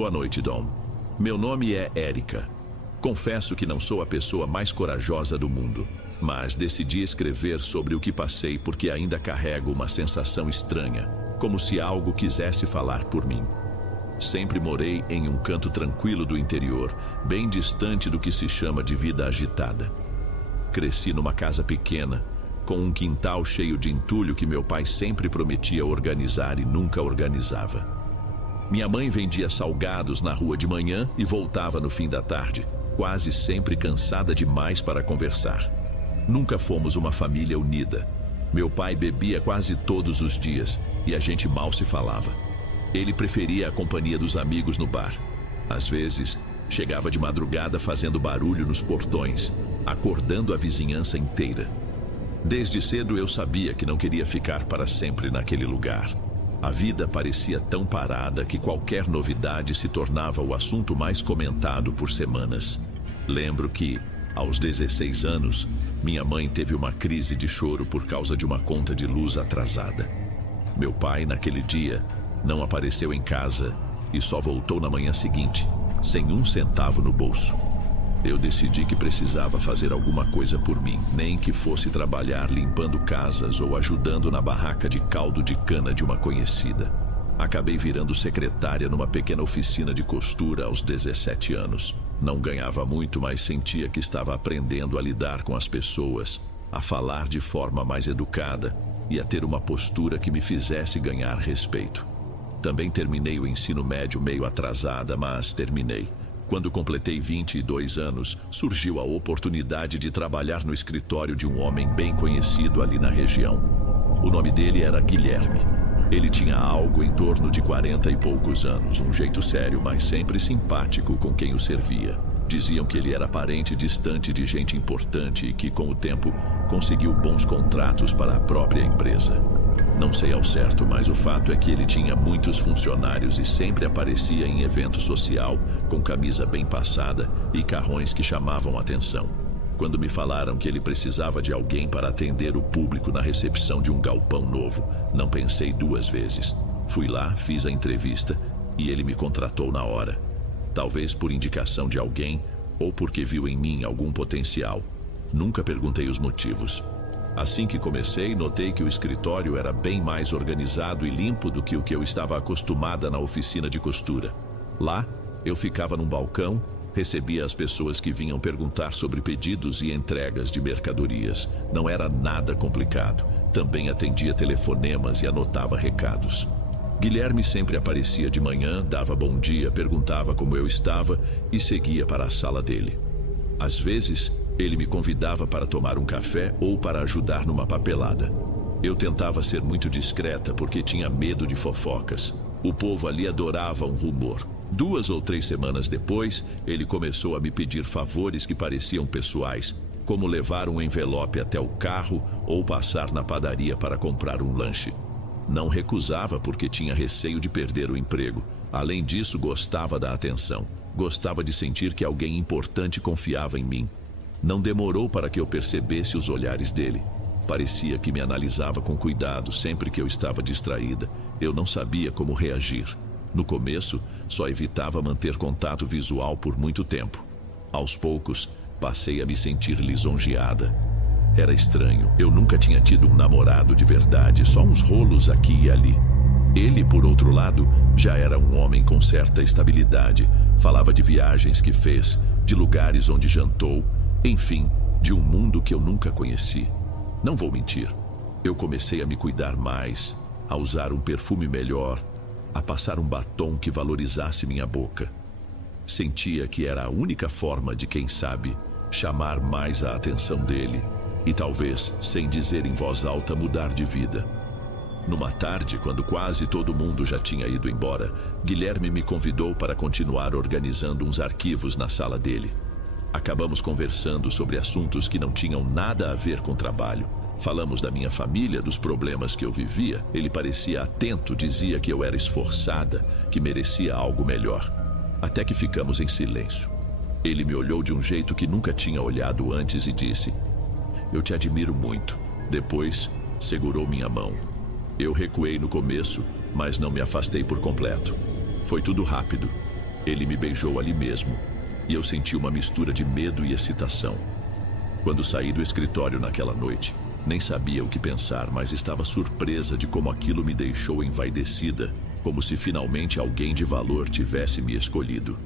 Boa noite, Dom. Meu nome é Érica. Confesso que não sou a pessoa mais corajosa do mundo, mas decidi escrever sobre o que passei porque ainda carrego uma sensação estranha, como se algo quisesse falar por mim. Sempre morei em um canto tranquilo do interior, bem distante do que se chama de vida agitada. Cresci numa casa pequena, com um quintal cheio de entulho que meu pai sempre prometia organizar e nunca organizava. Minha mãe vendia salgados na rua de manhã e voltava no fim da tarde, quase sempre cansada demais para conversar. Nunca fomos uma família unida. Meu pai bebia quase todos os dias e a gente mal se falava. Ele preferia a companhia dos amigos no bar. Às vezes, chegava de madrugada fazendo barulho nos portões, acordando a vizinhança inteira. Desde cedo eu sabia que não queria ficar para sempre naquele lugar. A vida parecia tão parada que qualquer novidade se tornava o assunto mais comentado por semanas. Lembro que, aos 16 anos, minha mãe teve uma crise de choro por causa de uma conta de luz atrasada. Meu pai, naquele dia, não apareceu em casa e só voltou na manhã seguinte, sem um centavo no bolso. Eu decidi que precisava fazer alguma coisa por mim, nem que fosse trabalhar limpando casas ou ajudando na barraca de caldo de cana de uma conhecida. Acabei virando secretária numa pequena oficina de costura aos 17 anos. Não ganhava muito, mas sentia que estava aprendendo a lidar com as pessoas, a falar de forma mais educada e a ter uma postura que me fizesse ganhar respeito. Também terminei o ensino médio meio atrasada, mas terminei. Quando completei 22 anos, surgiu a oportunidade de trabalhar no escritório de um homem bem conhecido ali na região. O nome dele era Guilherme. Ele tinha algo em torno de 40 e poucos anos, um jeito sério, mas sempre simpático com quem o servia. Diziam que ele era parente distante de gente importante e que, com o tempo, conseguiu bons contratos para a própria empresa. Não sei ao certo, mas o fato é que ele tinha muitos funcionários e sempre aparecia em evento social, com camisa bem passada e carrões que chamavam atenção. Quando me falaram que ele precisava de alguém para atender o público na recepção de um galpão novo, não pensei duas vezes. Fui lá, fiz a entrevista e ele me contratou na hora. Talvez por indicação de alguém ou porque viu em mim algum potencial. Nunca perguntei os motivos. Assim que comecei, notei que o escritório era bem mais organizado e limpo do que o que eu estava acostumada na oficina de costura. Lá, eu ficava num balcão, recebia as pessoas que vinham perguntar sobre pedidos e entregas de mercadorias. Não era nada complicado. Também atendia telefonemas e anotava recados. Guilherme sempre aparecia de manhã, dava bom dia, perguntava como eu estava e seguia para a sala dele. Às vezes, ele me convidava para tomar um café ou para ajudar numa papelada. Eu tentava ser muito discreta porque tinha medo de fofocas. O povo ali adorava um rumor. 2 ou 3 semanas depois, ele começou a me pedir favores que pareciam pessoais, como levar um envelope até o carro ou passar na padaria para comprar um lanche. Não recusava porque tinha receio de perder o emprego. Além disso, gostava da atenção. Gostava de sentir que alguém importante confiava em mim. Não demorou para que eu percebesse os olhares dele. Parecia que me analisava com cuidado sempre que eu estava distraída. Eu não sabia como reagir. No começo, só evitava manter contato visual por muito tempo. Aos poucos, passei a me sentir lisonjeada. Era estranho, eu nunca tinha tido um namorado de verdade, só uns rolos aqui e ali. Ele, por outro lado, já era um homem com certa estabilidade. Falava de viagens que fez, de lugares onde jantou, enfim, de um mundo que eu nunca conheci. Não vou mentir, eu comecei a me cuidar mais, a usar um perfume melhor, a passar um batom que valorizasse minha boca. Sentia que era a única forma de, quem sabe, chamar mais a atenção dele e talvez, sem dizer em voz alta, mudar de vida. Numa tarde, quando quase todo mundo já tinha ido embora, Guilherme me convidou para continuar organizando uns arquivos na sala dele. Acabamos conversando sobre assuntos que não tinham nada a ver com trabalho. Falamos da minha família, dos problemas que eu vivia. Ele parecia atento, dizia que eu era esforçada, que merecia algo melhor. Até que ficamos em silêncio. Ele me olhou de um jeito que nunca tinha olhado antes e disse: "Eu te admiro muito." Depois, segurou minha mão. Eu recuei no começo, mas não me afastei por completo. Foi tudo rápido. Ele me beijou ali mesmo, e eu senti uma mistura de medo e excitação. Quando saí do escritório naquela noite, nem sabia o que pensar, mas estava surpresa de como aquilo me deixou envaidecida, como se finalmente alguém de valor tivesse me escolhido.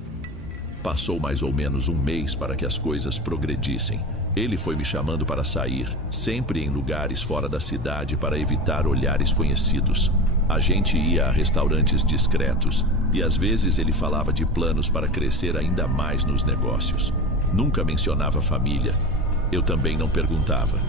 Passou mais ou menos um mês para que as coisas progredissem. Ele foi me chamando para sair, sempre em lugares fora da cidade para evitar olhares conhecidos. A gente ia a restaurantes discretos, e às vezes ele falava de planos para crescer ainda mais nos negócios. Nunca mencionava família. Eu também não perguntava.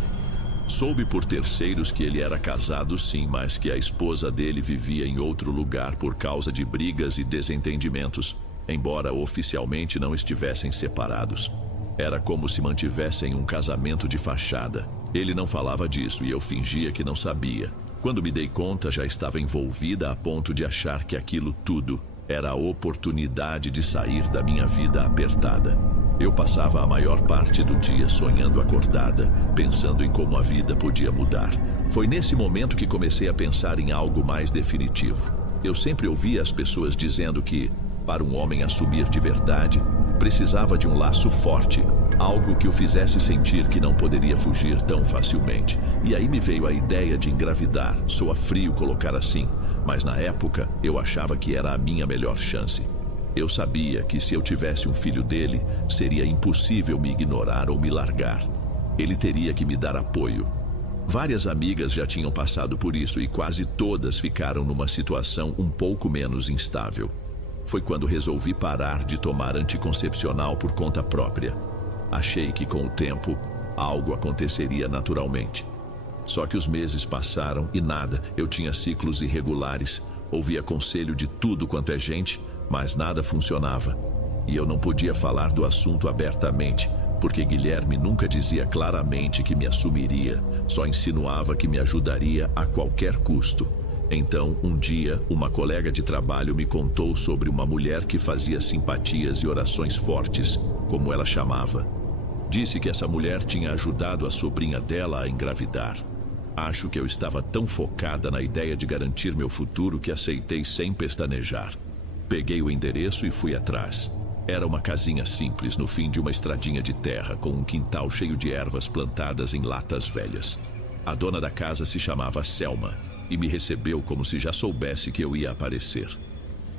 Soube por terceiros que ele era casado sim, mas que a esposa dele vivia em outro lugar por causa de brigas e desentendimentos, embora oficialmente não estivessem separados. Era como se mantivessem um casamento de fachada. Ele não falava disso e eu fingia que não sabia. Quando me dei conta, já estava envolvida a ponto de achar que aquilo tudo era a oportunidade de sair da minha vida apertada. Eu passava a maior parte do dia sonhando acordada, pensando em como a vida podia mudar. Foi nesse momento que comecei a pensar em algo mais definitivo. Eu sempre ouvia as pessoas dizendo que, para um homem assumir de verdade, precisava de um laço forte, algo que o fizesse sentir que não poderia fugir tão facilmente. E aí me veio a ideia de engravidar. Soa frio colocar assim, mas na época eu achava que era a minha melhor chance. Eu sabia que se eu tivesse um filho dele, seria impossível me ignorar ou me largar. Ele teria que me dar apoio. Várias amigas já tinham passado por isso e quase todas ficaram numa situação um pouco menos instável. Foi quando resolvi parar de tomar anticoncepcional por conta própria. Achei que com o tempo, algo aconteceria naturalmente. Só que os meses passaram e nada. Eu tinha ciclos irregulares, ouvia conselho de tudo quanto é gente, mas nada funcionava. E eu não podia falar do assunto abertamente, porque Guilherme nunca dizia claramente que me assumiria, só insinuava que me ajudaria a qualquer custo. Então, um dia, uma colega de trabalho me contou sobre uma mulher que fazia simpatias e orações fortes, como ela chamava. Disse que essa mulher tinha ajudado a sobrinha dela a engravidar. Acho que eu estava tão focada na ideia de garantir meu futuro que aceitei sem pestanejar. Peguei o endereço e fui atrás. Era uma casinha simples no fim de uma estradinha de terra, com um quintal cheio de ervas plantadas em latas velhas. A dona da casa se chamava Selma e me recebeu como se já soubesse que eu ia aparecer.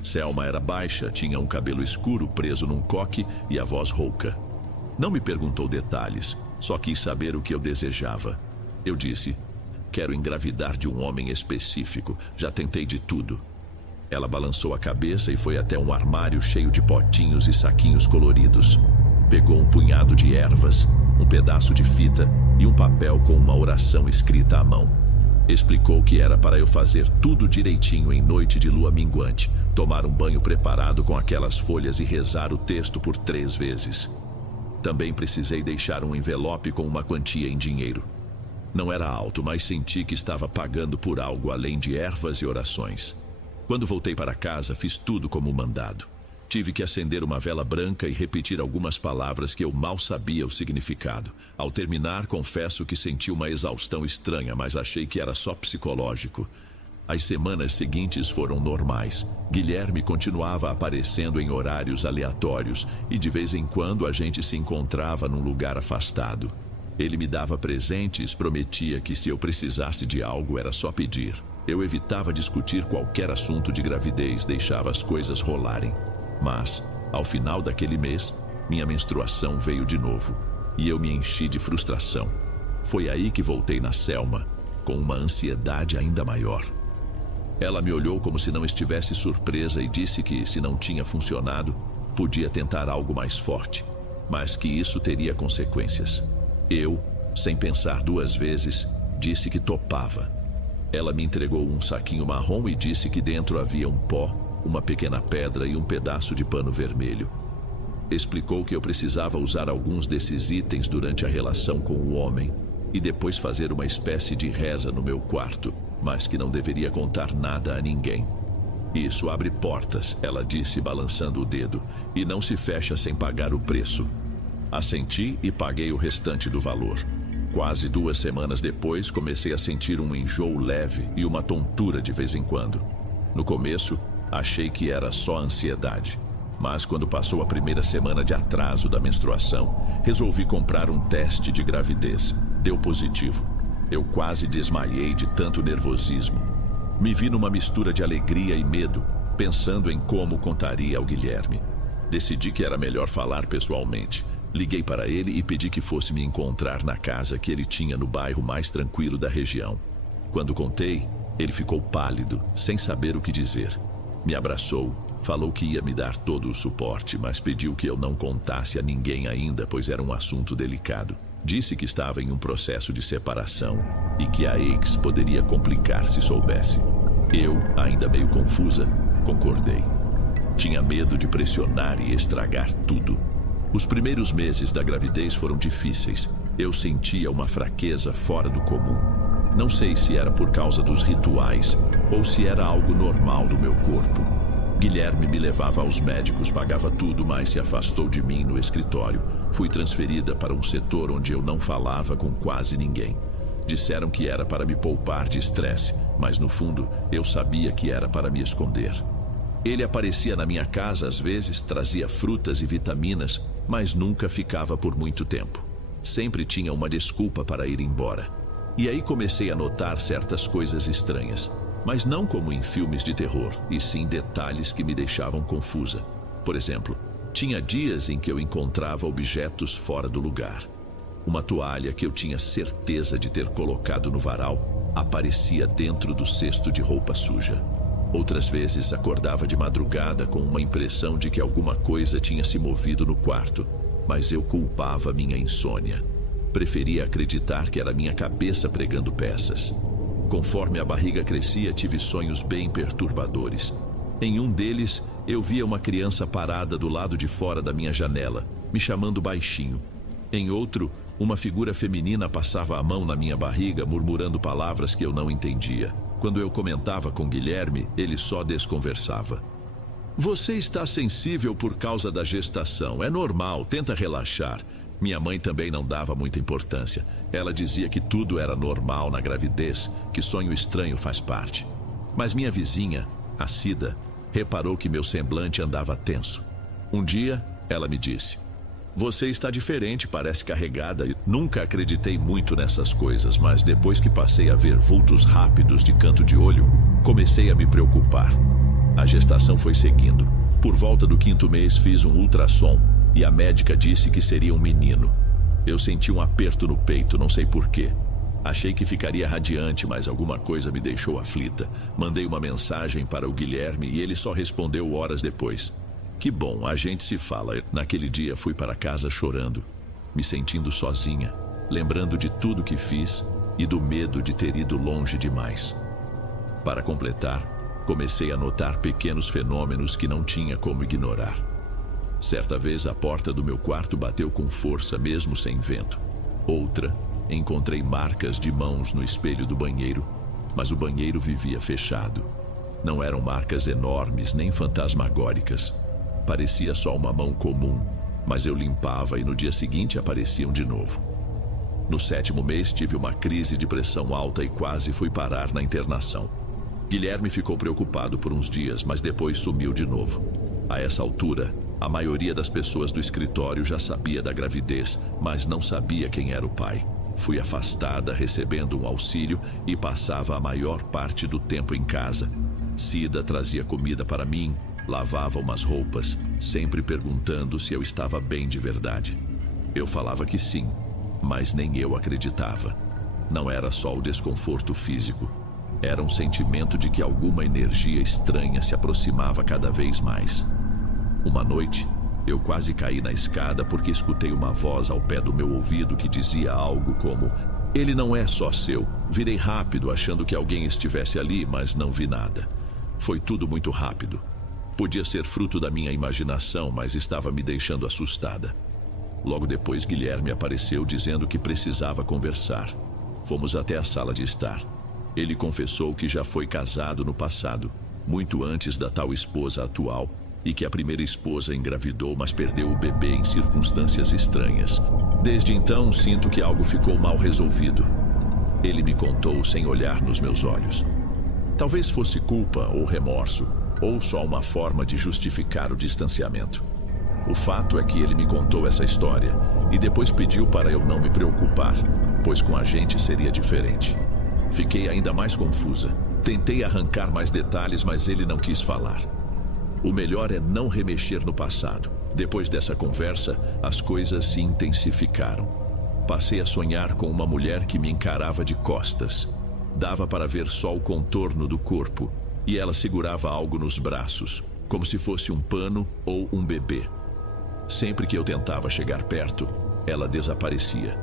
Selma era baixa, tinha um cabelo escuro preso num coque e a voz rouca. Não me perguntou detalhes, só quis saber o que eu desejava. Eu disse: quero engravidar de um homem específico, já tentei de tudo. Ela balançou a cabeça e foi até um armário cheio de potinhos e saquinhos coloridos. Pegou um punhado de ervas, um pedaço de fita e um papel com uma oração escrita à mão. Explicou que era para eu fazer tudo direitinho em noite de lua minguante, tomar um banho preparado com aquelas folhas e rezar o texto por 3 vezes. Também precisei deixar um envelope com uma quantia em dinheiro. Não era alto, mas senti que estava pagando por algo além de ervas e orações. Quando voltei para casa, fiz tudo como mandado. Tive que acender uma vela branca e repetir algumas palavras que eu mal sabia o significado. Ao terminar, confesso que senti uma exaustão estranha, mas achei que era só psicológico. As semanas seguintes foram normais. Guilherme continuava aparecendo em horários aleatórios e de vez em quando a gente se encontrava num lugar afastado. Ele me dava presentes, prometia que se eu precisasse de algo era só pedir. Eu evitava discutir qualquer assunto de gravidez, deixava as coisas rolarem. Mas, ao final daquele mês, minha menstruação veio de novo e eu me enchi de frustração. Foi aí que voltei na Selma, com uma ansiedade ainda maior. Ela me olhou como se não estivesse surpresa e disse que, se não tinha funcionado, podia tentar algo mais forte, mas que isso teria consequências. Eu, sem pensar 2 vezes, disse que topava. Ela me entregou um saquinho marrom e disse que dentro havia um pó, uma pequena pedra e um pedaço de pano vermelho. Explicou que eu precisava usar alguns desses itens durante a relação com o homem e depois fazer uma espécie de reza no meu quarto, mas que não deveria contar nada a ninguém. Isso abre portas, ela disse balançando o dedo, e não se fecha sem pagar o preço. Assenti e paguei o restante do valor. Quase 2 semanas depois, comecei a sentir um enjoo leve e uma tontura de vez em quando. No começo, achei que era só ansiedade. Mas quando passou a primeira semana de atraso da menstruação, resolvi comprar um teste de gravidez. Deu positivo. Eu quase desmaiei de tanto nervosismo. Me vi numa mistura de alegria e medo, pensando em como contaria ao Guilherme. Decidi que era melhor falar pessoalmente. Liguei para ele e pedi que fosse me encontrar na casa que ele tinha no bairro mais tranquilo da região. Quando contei, ele ficou pálido, sem saber o que dizer. Me abraçou, falou que ia me dar todo o suporte, mas pediu que eu não contasse a ninguém ainda, pois era um assunto delicado. Disse que estava em um processo de separação e que a ex poderia complicar se soubesse. Eu, ainda meio confusa, concordei. Tinha medo de pressionar e estragar tudo. Os primeiros meses da gravidez foram difíceis. Eu sentia uma fraqueza fora do comum. Não sei se era por causa dos rituais ou se era algo normal do meu corpo. Guilherme me levava aos médicos, pagava tudo, mas se afastou de mim no escritório. Fui transferida para um setor onde eu não falava com quase ninguém. Disseram que era para me poupar de estresse, mas no fundo eu sabia que era para me esconder. Ele aparecia na minha casa às vezes, trazia frutas e vitaminas, mas nunca ficava por muito tempo. Sempre tinha uma desculpa para ir embora. E aí comecei a notar certas coisas estranhas, mas não como em filmes de terror, e sim detalhes que me deixavam confusa. Por exemplo, tinha dias em que eu encontrava objetos fora do lugar. Uma toalha que eu tinha certeza de ter colocado no varal aparecia dentro do cesto de roupa suja. Outras vezes acordava de madrugada com uma impressão de que alguma coisa tinha se movido no quarto, mas eu culpava minha insônia. Preferia acreditar que era minha cabeça pregando peças. Conforme a barriga crescia, tive sonhos bem perturbadores. Em um deles, eu via uma criança parada do lado de fora da minha janela, me chamando baixinho. Em outro, uma figura feminina passava a mão na minha barriga, murmurando palavras que eu não entendia. Quando eu comentava com Guilherme, ele só desconversava. Você está sensível por causa da gestação. É normal, tenta relaxar. Minha mãe também não dava muita importância. Ela dizia que tudo era normal na gravidez, que sonho estranho faz parte. Mas minha vizinha, a Cida, reparou que meu semblante andava tenso. Um dia, ela me disse: você está diferente, parece carregada. Nunca acreditei muito nessas coisas, mas depois que passei a ver vultos rápidos de canto de olho, comecei a me preocupar. A gestação foi seguindo. Por volta do 5º mês fiz um ultrassom e a médica disse que seria um menino. Eu senti um aperto no peito, não sei porquê. Achei que ficaria radiante, mas alguma coisa me deixou aflita. Mandei uma mensagem para o Guilherme e ele só respondeu horas depois. Que bom, a gente se fala. Naquele dia fui para casa chorando, me sentindo sozinha, lembrando de tudo que fiz e do medo de ter ido longe demais. Para completar, comecei a notar pequenos fenômenos que não tinha como ignorar. Certa vez a porta do meu quarto bateu com força mesmo sem vento. Outra, encontrei marcas de mãos no espelho do banheiro, mas o banheiro vivia fechado. Não eram marcas enormes nem fantasmagóricas. Parecia só uma mão comum, mas eu limpava e no dia seguinte apareciam de novo. No 7º mês tive uma crise de pressão alta e quase fui parar na internação. Guilherme ficou preocupado por uns dias, mas depois sumiu de novo. A essa altura, a maioria das pessoas do escritório já sabia da gravidez, mas não sabia quem era o pai. Fui afastada, recebendo um auxílio e passava a maior parte do tempo em casa. Cida trazia comida para mim, lavava umas roupas, sempre perguntando se eu estava bem de verdade. Eu falava que sim, mas nem eu acreditava. Não era só o desconforto físico. Era um sentimento de que alguma energia estranha se aproximava cada vez mais. Uma noite, eu quase caí na escada porque escutei uma voz ao pé do meu ouvido que dizia algo como: ele não é só seu. Virei rápido achando que alguém estivesse ali, mas não vi nada. Foi tudo muito rápido. Podia ser fruto da minha imaginação, mas estava me deixando assustada. Logo depois, Guilherme apareceu dizendo que precisava conversar. Fomos até a sala de estar. Ele confessou que já foi casado no passado, muito antes da tal esposa atual, e que a primeira esposa engravidou, mas perdeu o bebê em circunstâncias estranhas. Desde então, sinto que algo ficou mal resolvido. Ele me contou sem olhar nos meus olhos. Talvez fosse culpa ou remorso, ou só uma forma de justificar o distanciamento. O fato é que ele me contou essa história e depois pediu para eu não me preocupar, pois com a gente seria diferente. Fiquei ainda mais confusa. Tentei arrancar mais detalhes, mas ele não quis falar. O melhor é não remexer no passado. Depois dessa conversa, as coisas se intensificaram. Passei a sonhar com uma mulher que me encarava de costas. Dava para ver só o contorno do corpo, e ela segurava algo nos braços, como se fosse um pano ou um bebê. Sempre que eu tentava chegar perto, ela desaparecia.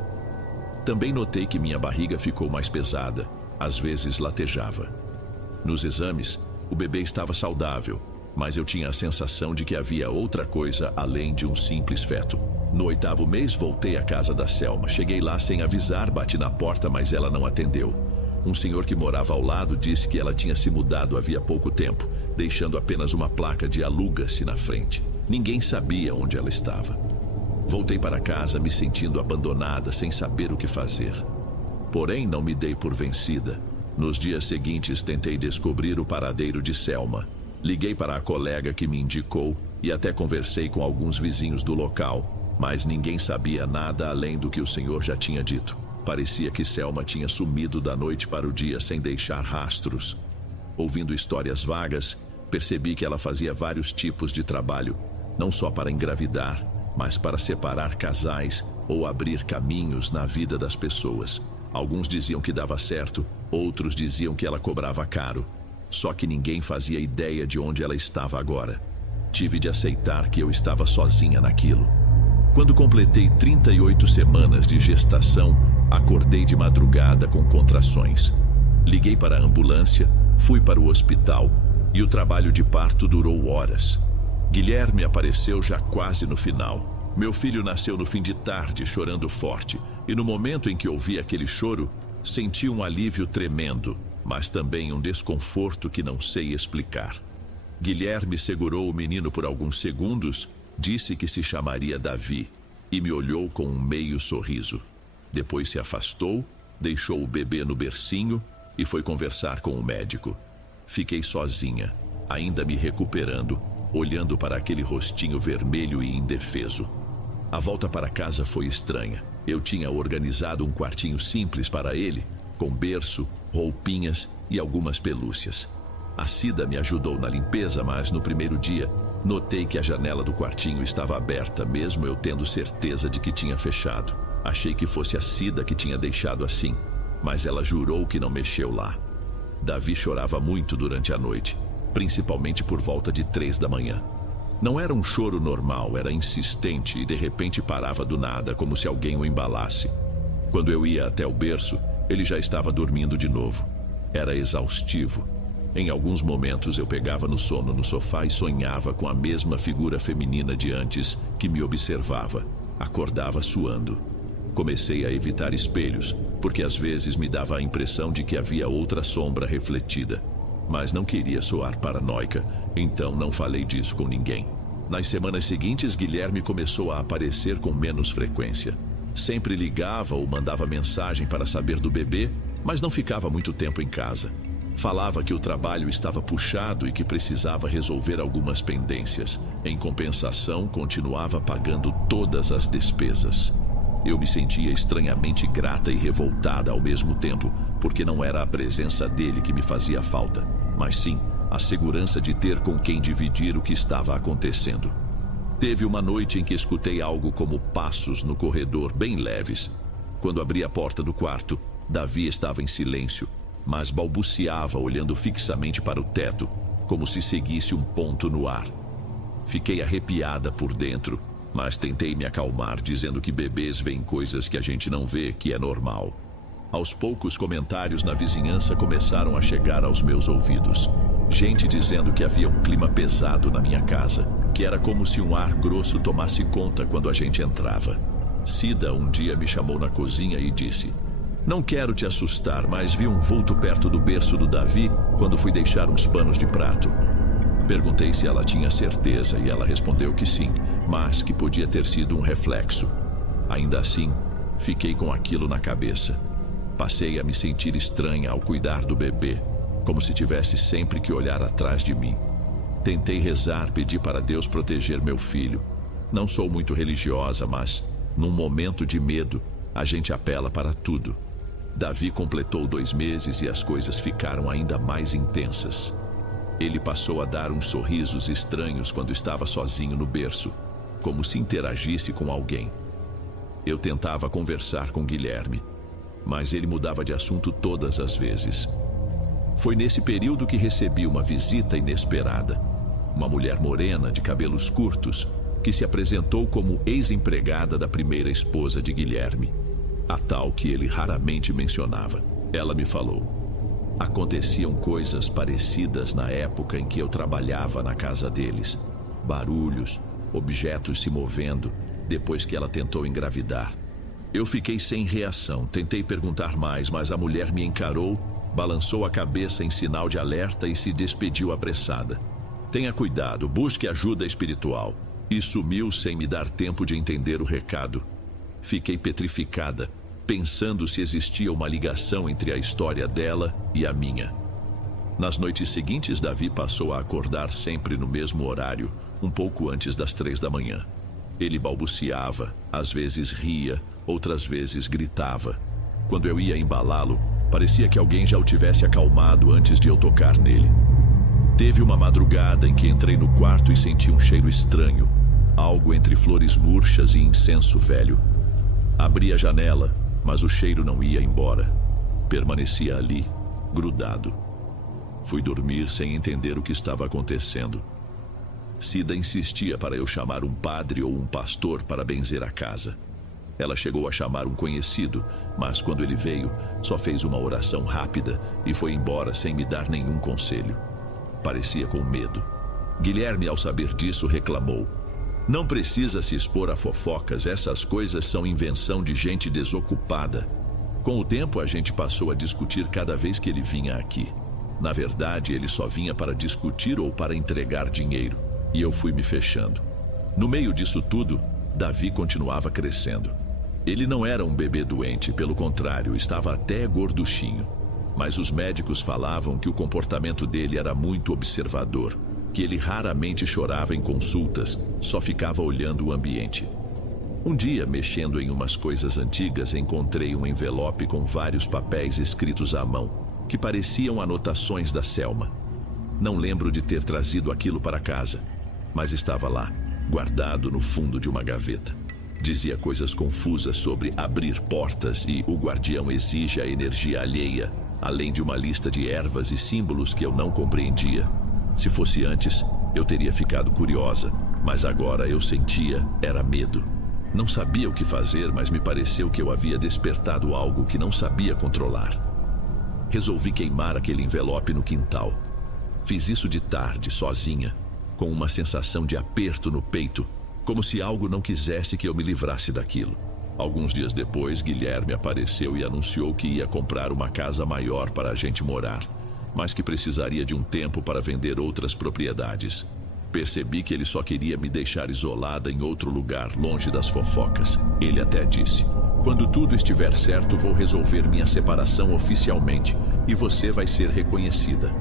Também notei que minha barriga ficou mais pesada, às vezes latejava. Nos exames, o bebê estava saudável, mas eu tinha a sensação de que havia outra coisa além de um simples feto. No 8º mês, voltei à casa da Selma. Cheguei lá sem avisar, bati na porta, mas ela não atendeu. Um senhor que morava ao lado disse que ela tinha se mudado havia pouco tempo, deixando apenas uma placa de aluga-se na frente. Ninguém sabia onde ela estava. Voltei para casa me sentindo abandonada, sem saber o que fazer. Porém, não me dei por vencida. Nos dias seguintes, tentei descobrir o paradeiro de Selma. Liguei para a colega que me indicou e até conversei com alguns vizinhos do local, mas ninguém sabia nada além do que o senhor já tinha dito. Parecia que Selma tinha sumido da noite para o dia sem deixar rastros. Ouvindo histórias vagas, percebi que ela fazia vários tipos de trabalho, não só para engravidar, mas para separar casais ou abrir caminhos na vida das pessoas. Alguns diziam que dava certo, outros diziam que ela cobrava caro. Só que ninguém fazia ideia de onde ela estava agora. Tive de aceitar que eu estava sozinha naquilo. Quando completei 38 semanas de gestação, acordei de madrugada com contrações. Liguei para a ambulância, fui para o hospital e o trabalho de parto durou horas. Guilherme apareceu já quase no final. Meu filho nasceu no fim de tarde, chorando forte, e no momento em que ouvi aquele choro, senti um alívio tremendo, mas também um desconforto que não sei explicar. Guilherme segurou o menino por alguns segundos, disse que se chamaria Davi e me olhou com um meio sorriso. Depois se afastou, deixou o bebê no bercinho e foi conversar com o médico. Fiquei sozinha, ainda me recuperando, olhando para aquele rostinho vermelho e indefeso. A volta para casa foi estranha. Eu tinha organizado um quartinho simples para ele, com berço, roupinhas e algumas pelúcias. A Cida me ajudou na limpeza, mas no primeiro dia, notei que a janela do quartinho estava aberta, mesmo eu tendo certeza de que tinha fechado. Achei que fosse a Cida que tinha deixado assim, mas ela jurou que não mexeu lá. Davi chorava muito durante a noite, principalmente por volta de 3 da manhã. Não era um choro normal, era insistente e de repente parava do nada, como se alguém o embalasse. Quando eu ia até o berço, ele já estava dormindo de novo. Era exaustivo. Em alguns momentos eu pegava no sono no sofá e sonhava com a mesma figura feminina de antes que me observava. Acordava suando. Comecei a evitar espelhos, porque às vezes me dava a impressão de que havia outra sombra refletida. Mas não queria soar paranoica, então não falei disso com ninguém. Nas semanas seguintes, Guilherme começou a aparecer com menos frequência. Sempre ligava ou mandava mensagem para saber do bebê, mas não ficava muito tempo em casa. Falava que o trabalho estava puxado e que precisava resolver algumas pendências. Em compensação, continuava pagando todas as despesas. Eu me sentia estranhamente grata e revoltada ao mesmo tempo, porque não era a presença dele que me fazia falta, mas sim a segurança de ter com quem dividir o que estava acontecendo. Teve uma noite em que escutei algo como passos no corredor, bem leves. Quando abri a porta do quarto, Davi estava em silêncio, mas balbuciava olhando fixamente para o teto, como se seguisse um ponto no ar. Fiquei arrepiada por dentro, mas tentei me acalmar, dizendo que bebês veem coisas que a gente não vê, que é normal. Aos poucos, comentários na vizinhança começaram a chegar aos meus ouvidos. Gente dizendo que havia um clima pesado na minha casa, que era como se um ar grosso tomasse conta quando a gente entrava. Cida um dia me chamou na cozinha e disse: "Não quero te assustar, mas vi um vulto perto do berço do Davi quando fui deixar uns panos de prato." Perguntei se ela tinha certeza e ela respondeu que sim, mas que podia ter sido um reflexo. Ainda assim, fiquei com aquilo na cabeça. Passei a me sentir estranha ao cuidar do bebê, como se tivesse sempre que olhar atrás de mim. Tentei rezar, pedi para Deus proteger meu filho. Não sou muito religiosa, mas, num momento de medo, a gente apela para tudo. Davi completou 2 meses e as coisas ficaram ainda mais intensas. Ele passou a dar uns sorrisos estranhos quando estava sozinho no berço, como se interagisse com alguém. Eu tentava conversar com Guilherme, mas ele mudava de assunto todas as vezes. Foi nesse período que recebi uma visita inesperada. Uma mulher morena de cabelos curtos, que se apresentou como ex-empregada da primeira esposa de Guilherme, a tal que ele raramente mencionava. Ela me falou: aconteciam coisas parecidas na época em que eu trabalhava na casa deles. Barulhos, objetos se movendo, depois que ela tentou engravidar. Eu fiquei sem reação, tentei perguntar mais, mas a mulher me encarou, balançou a cabeça em sinal de alerta e se despediu apressada. Tenha cuidado, busque ajuda espiritual. E sumiu sem me dar tempo de entender o recado. Fiquei petrificada, pensando se existia uma ligação entre a história dela e a minha. Nas noites seguintes, Davi passou a acordar sempre no mesmo horário, um pouco antes das 3 da manhã. Ele balbuciava, às vezes ria, outras vezes gritava. Quando eu ia embalá-lo, parecia que alguém já o tivesse acalmado antes de eu tocar nele. Teve uma madrugada em que entrei no quarto e senti um cheiro estranho, algo entre flores murchas e incenso velho. Abri a janela, mas o cheiro não ia embora. Permanecia ali, grudado. Fui dormir sem entender o que estava acontecendo. Cida insistia para eu chamar um padre ou um pastor para benzer a casa. Ela chegou a chamar um conhecido, mas quando ele veio, só fez uma oração rápida e foi embora sem me dar nenhum conselho. Parecia com medo. Guilherme, ao saber disso, reclamou: não precisa se expor a fofocas, essas coisas são invenção de gente desocupada. Com o tempo, a gente passou a discutir cada vez que ele vinha aqui. Na verdade, ele só vinha para discutir ou para entregar dinheiro, e eu fui me fechando. No meio disso tudo, Davi continuava crescendo. Ele não era um bebê doente, pelo contrário, estava até gorduchinho. Mas os médicos falavam que o comportamento dele era muito observador, que ele raramente chorava em consultas, só ficava olhando o ambiente. Um dia, mexendo em umas coisas antigas, encontrei um envelope com vários papéis escritos à mão, que pareciam anotações da Selma. Não lembro de ter trazido aquilo para casa, mas estava lá, guardado no fundo de uma gaveta. Dizia coisas confusas sobre abrir portas e o guardião exige a energia alheia, além de uma lista de ervas e símbolos que eu não compreendia. Se fosse antes, eu teria ficado curiosa, mas agora eu sentia era medo. Não sabia o que fazer, mas me pareceu que eu havia despertado algo que não sabia controlar. Resolvi queimar aquele envelope no quintal. Fiz isso de tarde, sozinha, com uma sensação de aperto no peito, como se algo não quisesse que eu me livrasse daquilo. Alguns dias depois, Guilherme apareceu e anunciou que ia comprar uma casa maior para a gente morar, mas que precisaria de um tempo para vender outras propriedades. Percebi que ele só queria me deixar isolada em outro lugar, longe das fofocas. Ele até disse: quando tudo estiver certo, vou resolver minha separação oficialmente e você vai ser reconhecida.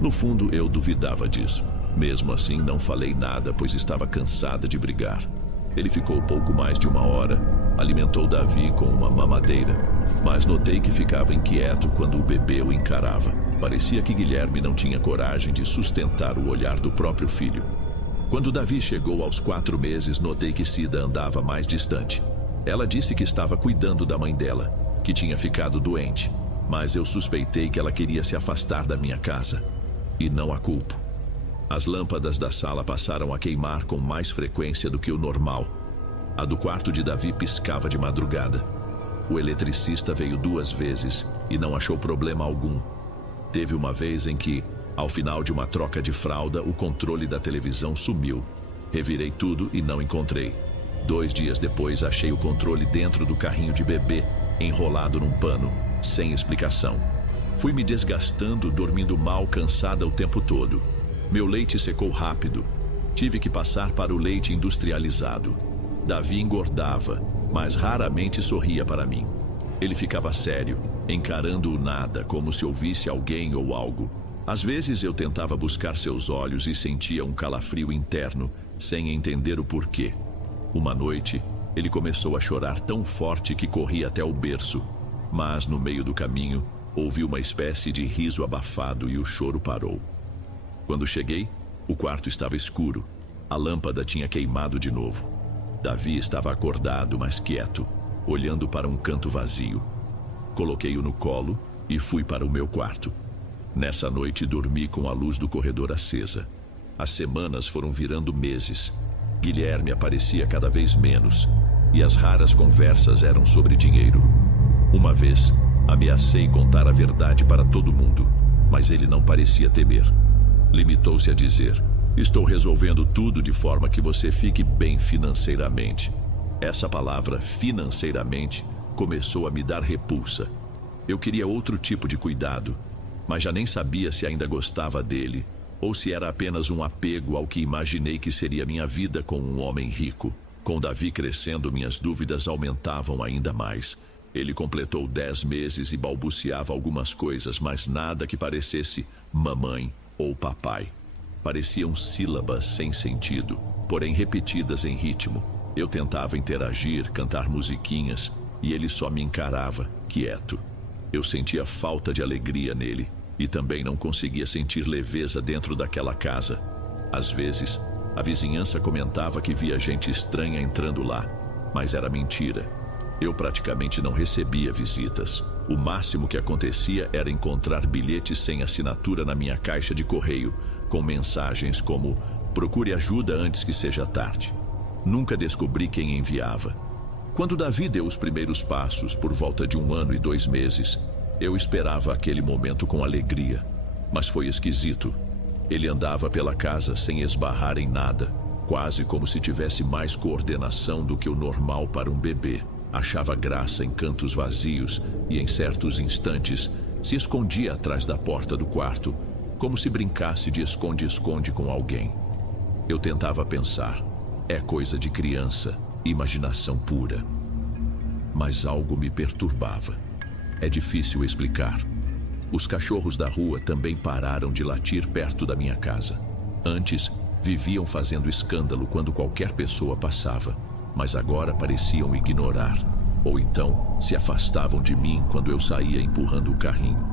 No fundo, eu duvidava disso. Mesmo assim, não falei nada, pois estava cansada de brigar. Ele ficou pouco mais de 1 hora, alimentou Davi com uma mamadeira, mas notei que ficava inquieto quando o bebê o encarava. Parecia que Guilherme não tinha coragem de sustentar o olhar do próprio filho. Quando Davi chegou aos 4 meses, notei que Cida andava mais distante. Ela disse que estava cuidando da mãe dela, que tinha ficado doente, mas eu suspeitei que ela queria se afastar da minha casa, e não a culpo. As lâmpadas da sala passaram a queimar com mais frequência do que o normal. A do quarto de Davi piscava de madrugada. O eletricista veio 2 vezes e não achou problema algum. Teve uma vez em que, ao final de uma troca de fralda, o controle da televisão sumiu. Revirei tudo e não encontrei. 2 dias depois, achei o controle dentro do carrinho de bebê, enrolado num pano, sem explicação. Fui me desgastando, dormindo mal, cansada o tempo todo. Meu leite secou rápido. Tive que passar para o leite industrializado. Davi engordava, mas raramente sorria para mim. Ele ficava sério, encarando o nada, como se ouvisse alguém ou algo. Às vezes eu tentava buscar seus olhos e sentia um calafrio interno, sem entender o porquê. Uma noite, ele começou a chorar tão forte que corri até o berço, mas no meio do caminho, ouvi uma espécie de riso abafado e o choro parou. Quando cheguei, o quarto estava escuro. A lâmpada tinha queimado de novo. Davi estava acordado, mas quieto, olhando para um canto vazio. Coloquei-o no colo e fui para o meu quarto. Nessa noite dormi com a luz do corredor acesa. As semanas foram virando meses. Guilherme aparecia cada vez menos, e as raras conversas eram sobre dinheiro. Uma vez, ameacei contar a verdade para todo mundo, mas ele não parecia temer. Limitou-se a dizer: estou resolvendo tudo de forma que você fique bem financeiramente. Essa palavra, financeiramente, começou a me dar repulsa. Eu queria outro tipo de cuidado, mas já nem sabia se ainda gostava dele, ou se era apenas um apego ao que imaginei que seria minha vida com um homem rico. Com Davi crescendo, minhas dúvidas aumentavam ainda mais. Ele completou 10 meses e balbuciava algumas coisas, mas nada que parecesse mamãe ou papai. Pareciam sílabas sem sentido, porém repetidas em ritmo. Eu tentava interagir, cantar musiquinhas, e ele só me encarava, quieto. Eu sentia falta de alegria nele, e também não conseguia sentir leveza dentro daquela casa. Às vezes, a vizinhança comentava que via gente estranha entrando lá, mas era mentira. Eu praticamente não recebia visitas. O máximo que acontecia era encontrar bilhetes sem assinatura na minha caixa de correio, com mensagens como: procure ajuda antes que seja tarde. Nunca descobri quem enviava. Quando Davi deu os primeiros passos, por volta de 1 ano e 2 meses, eu esperava aquele momento com alegria. Mas foi esquisito. Ele andava pela casa sem esbarrar em nada, quase como se tivesse mais coordenação do que o normal para um bebê. Achava graça em cantos vazios e, em certos instantes, se escondia atrás da porta do quarto, como se brincasse de esconde-esconde com alguém. Eu tentava pensar: é coisa de criança, imaginação pura. Mas algo me perturbava. É difícil explicar. Os cachorros da rua também pararam de latir perto da minha casa. Antes, viviam fazendo escândalo quando qualquer pessoa passava, mas agora pareciam ignorar, ou então se afastavam de mim quando eu saía empurrando o carrinho.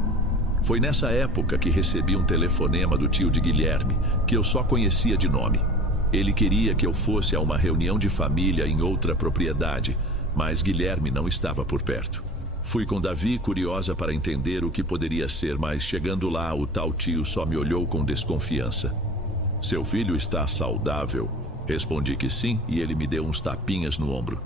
Foi nessa época que recebi um telefonema do tio de Guilherme, que eu só conhecia de nome. Ele queria que eu fosse a uma reunião de família em outra propriedade, mas Guilherme não estava por perto. Fui com Davi, curiosa para entender o que poderia ser, mas chegando lá, o tal tio só me olhou com desconfiança. Seu filho está saudável? Respondi que sim, e ele me deu uns tapinhas no ombro.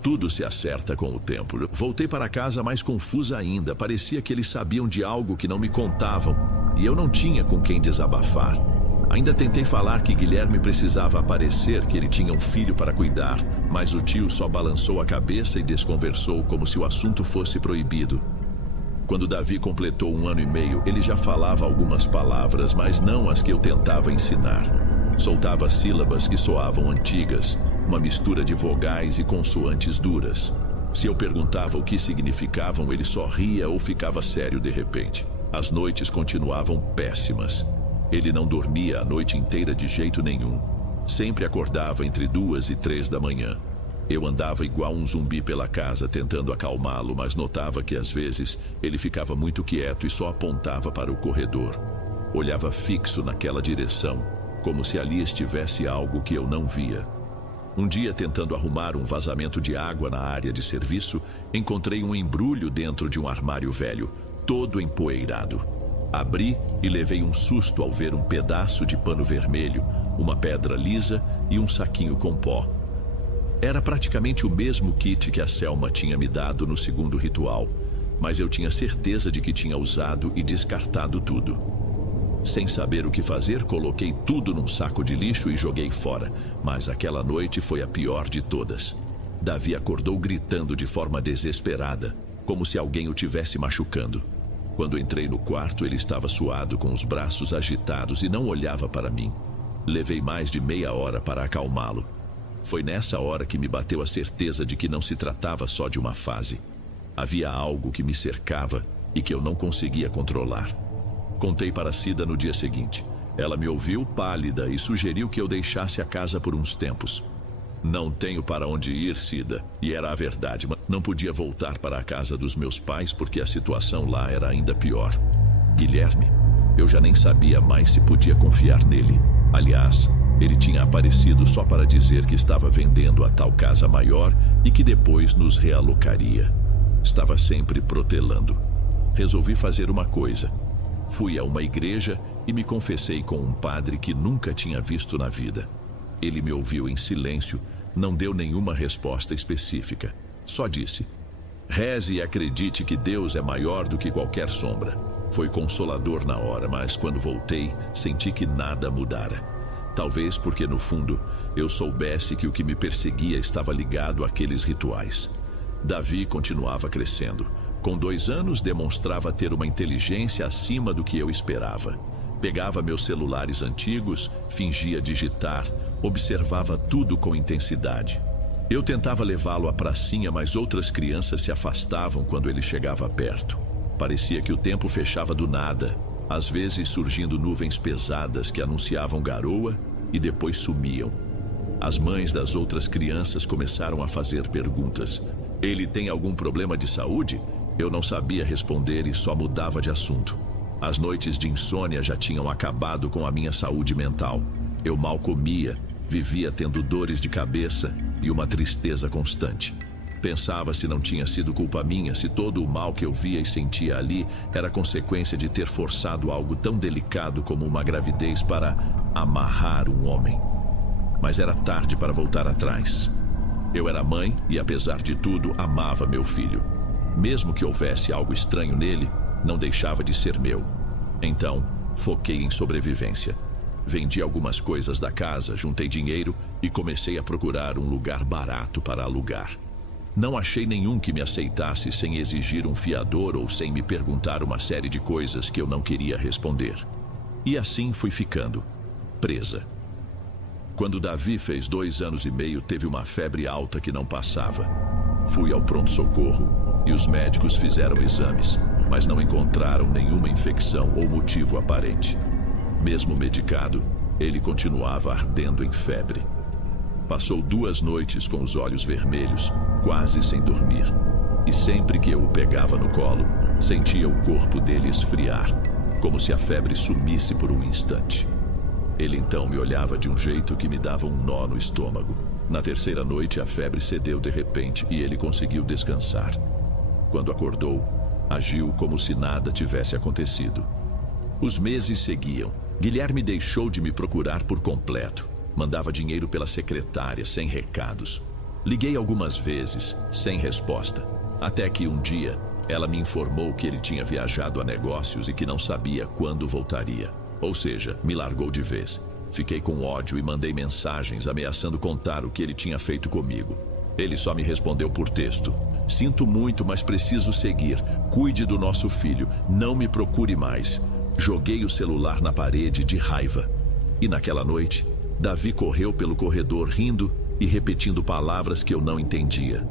Tudo se acerta com o tempo. Voltei para casa mais confusa ainda. Parecia que eles sabiam de algo que não me contavam, e eu não tinha com quem desabafar. Ainda tentei falar que Guilherme precisava aparecer, que ele tinha um filho para cuidar, mas o tio só balançou a cabeça e desconversou como se o assunto fosse proibido. Quando Davi completou 1 ano e meio, ele já falava algumas palavras, mas não as que eu tentava ensinar. Soltava sílabas que soavam antigas, uma mistura de vogais e consoantes duras. Se eu perguntava o que significavam, ele só ria ou ficava sério de repente. As noites continuavam péssimas. Ele não dormia a noite inteira de jeito nenhum. Sempre acordava entre 2 e 3 da manhã. Eu andava igual um zumbi pela casa tentando acalmá-lo, mas notava que às vezes ele ficava muito quieto e só apontava para o corredor. Olhava fixo naquela direção, como se ali estivesse algo que eu não via. Um dia, tentando arrumar um vazamento de água na área de serviço, encontrei um embrulho dentro de um armário velho, todo empoeirado. Abri e levei um susto ao ver um pedaço de pano vermelho, uma pedra lisa e um saquinho com pó. Era praticamente o mesmo kit que a Selma tinha me dado no segundo ritual, mas eu tinha certeza de que tinha usado e descartado tudo. Sem saber o que fazer, coloquei tudo num saco de lixo e joguei fora, mas aquela noite foi a pior de todas. Davi acordou gritando de forma desesperada, como se alguém o tivesse machucando. Quando entrei no quarto, ele estava suado, com os braços agitados e não olhava para mim. Levei mais de meia hora para acalmá-lo. Foi nessa hora que me bateu a certeza de que não se tratava só de uma fase. Havia algo que me cercava e que eu não conseguia controlar. Contei para Cida no dia seguinte. Ela me ouviu pálida e sugeriu que eu deixasse a casa por uns tempos. Não tenho para onde ir, Cida. E era a verdade, mas não podia voltar para a casa dos meus pais porque a situação lá era ainda pior. Guilherme, eu já nem sabia mais se podia confiar nele. Aliás, ele tinha aparecido só para dizer que estava vendendo a tal casa maior e que depois nos realocaria. Estava sempre protelando. Resolvi fazer uma coisa. Fui a uma igreja e me confessei com um padre que nunca tinha visto na vida. Ele me ouviu em silêncio, não deu nenhuma resposta específica. Só disse: reze e acredite que Deus é maior do que qualquer sombra. Foi consolador na hora, mas quando voltei, senti que nada mudara. Talvez porque, no fundo, eu soubesse que o que me perseguia estava ligado àqueles rituais. Davi continuava crescendo. Com 2 anos, demonstrava ter uma inteligência acima do que eu esperava. Pegava meus celulares antigos, fingia digitar, observava tudo com intensidade. Eu tentava levá-lo à pracinha, mas outras crianças se afastavam quando ele chegava perto. Parecia que o tempo fechava do nada, às vezes surgindo nuvens pesadas que anunciavam garoa e depois sumiam. As mães das outras crianças começaram a fazer perguntas. Ele tem algum problema de saúde? Eu não sabia responder e só mudava de assunto. As noites de insônia já tinham acabado com a minha saúde mental. Eu mal comia, vivia tendo dores de cabeça e uma tristeza constante. Pensava se não tinha sido culpa minha, se todo o mal que eu via e sentia ali era consequência de ter forçado algo tão delicado como uma gravidez para amarrar um homem. Mas era tarde para voltar atrás. Eu era mãe e, apesar de tudo, amava meu filho. Mesmo que houvesse algo estranho nele, não deixava de ser meu. Então, foquei em sobrevivência. Vendi algumas coisas da casa, juntei dinheiro e comecei a procurar um lugar barato para alugar. Não achei nenhum que me aceitasse sem exigir um fiador ou sem me perguntar uma série de coisas que eu não queria responder. E assim fui ficando, presa. Quando Davi fez 2 anos e meio, teve uma febre alta que não passava. Fui ao pronto-socorro e os médicos fizeram exames, mas não encontraram nenhuma infecção ou motivo aparente. Mesmo medicado, ele continuava ardendo em febre. Passou 2 noites com os olhos vermelhos, quase sem dormir. E sempre que eu o pegava no colo, sentia o corpo dele esfriar, como se a febre sumisse por um instante. Ele então me olhava de um jeito que me dava um nó no estômago. Na 3ª noite, a febre cedeu de repente e ele conseguiu descansar. Quando acordou, agiu como se nada tivesse acontecido. Os meses seguiam. Guilherme deixou de me procurar por completo. Mandava dinheiro pela secretária, sem recados. Liguei algumas vezes, sem resposta. Até que um dia, ela me informou que ele tinha viajado a negócios e que não sabia quando voltaria. Ou seja, me largou de vez. Fiquei com ódio e mandei mensagens ameaçando contar o que ele tinha feito comigo. Ele só me respondeu por texto: sinto muito, mas preciso seguir. Cuide do nosso filho. Não me procure mais. Joguei o celular na parede de raiva. E naquela noite, Davi correu pelo corredor rindo e repetindo palavras que eu não entendia.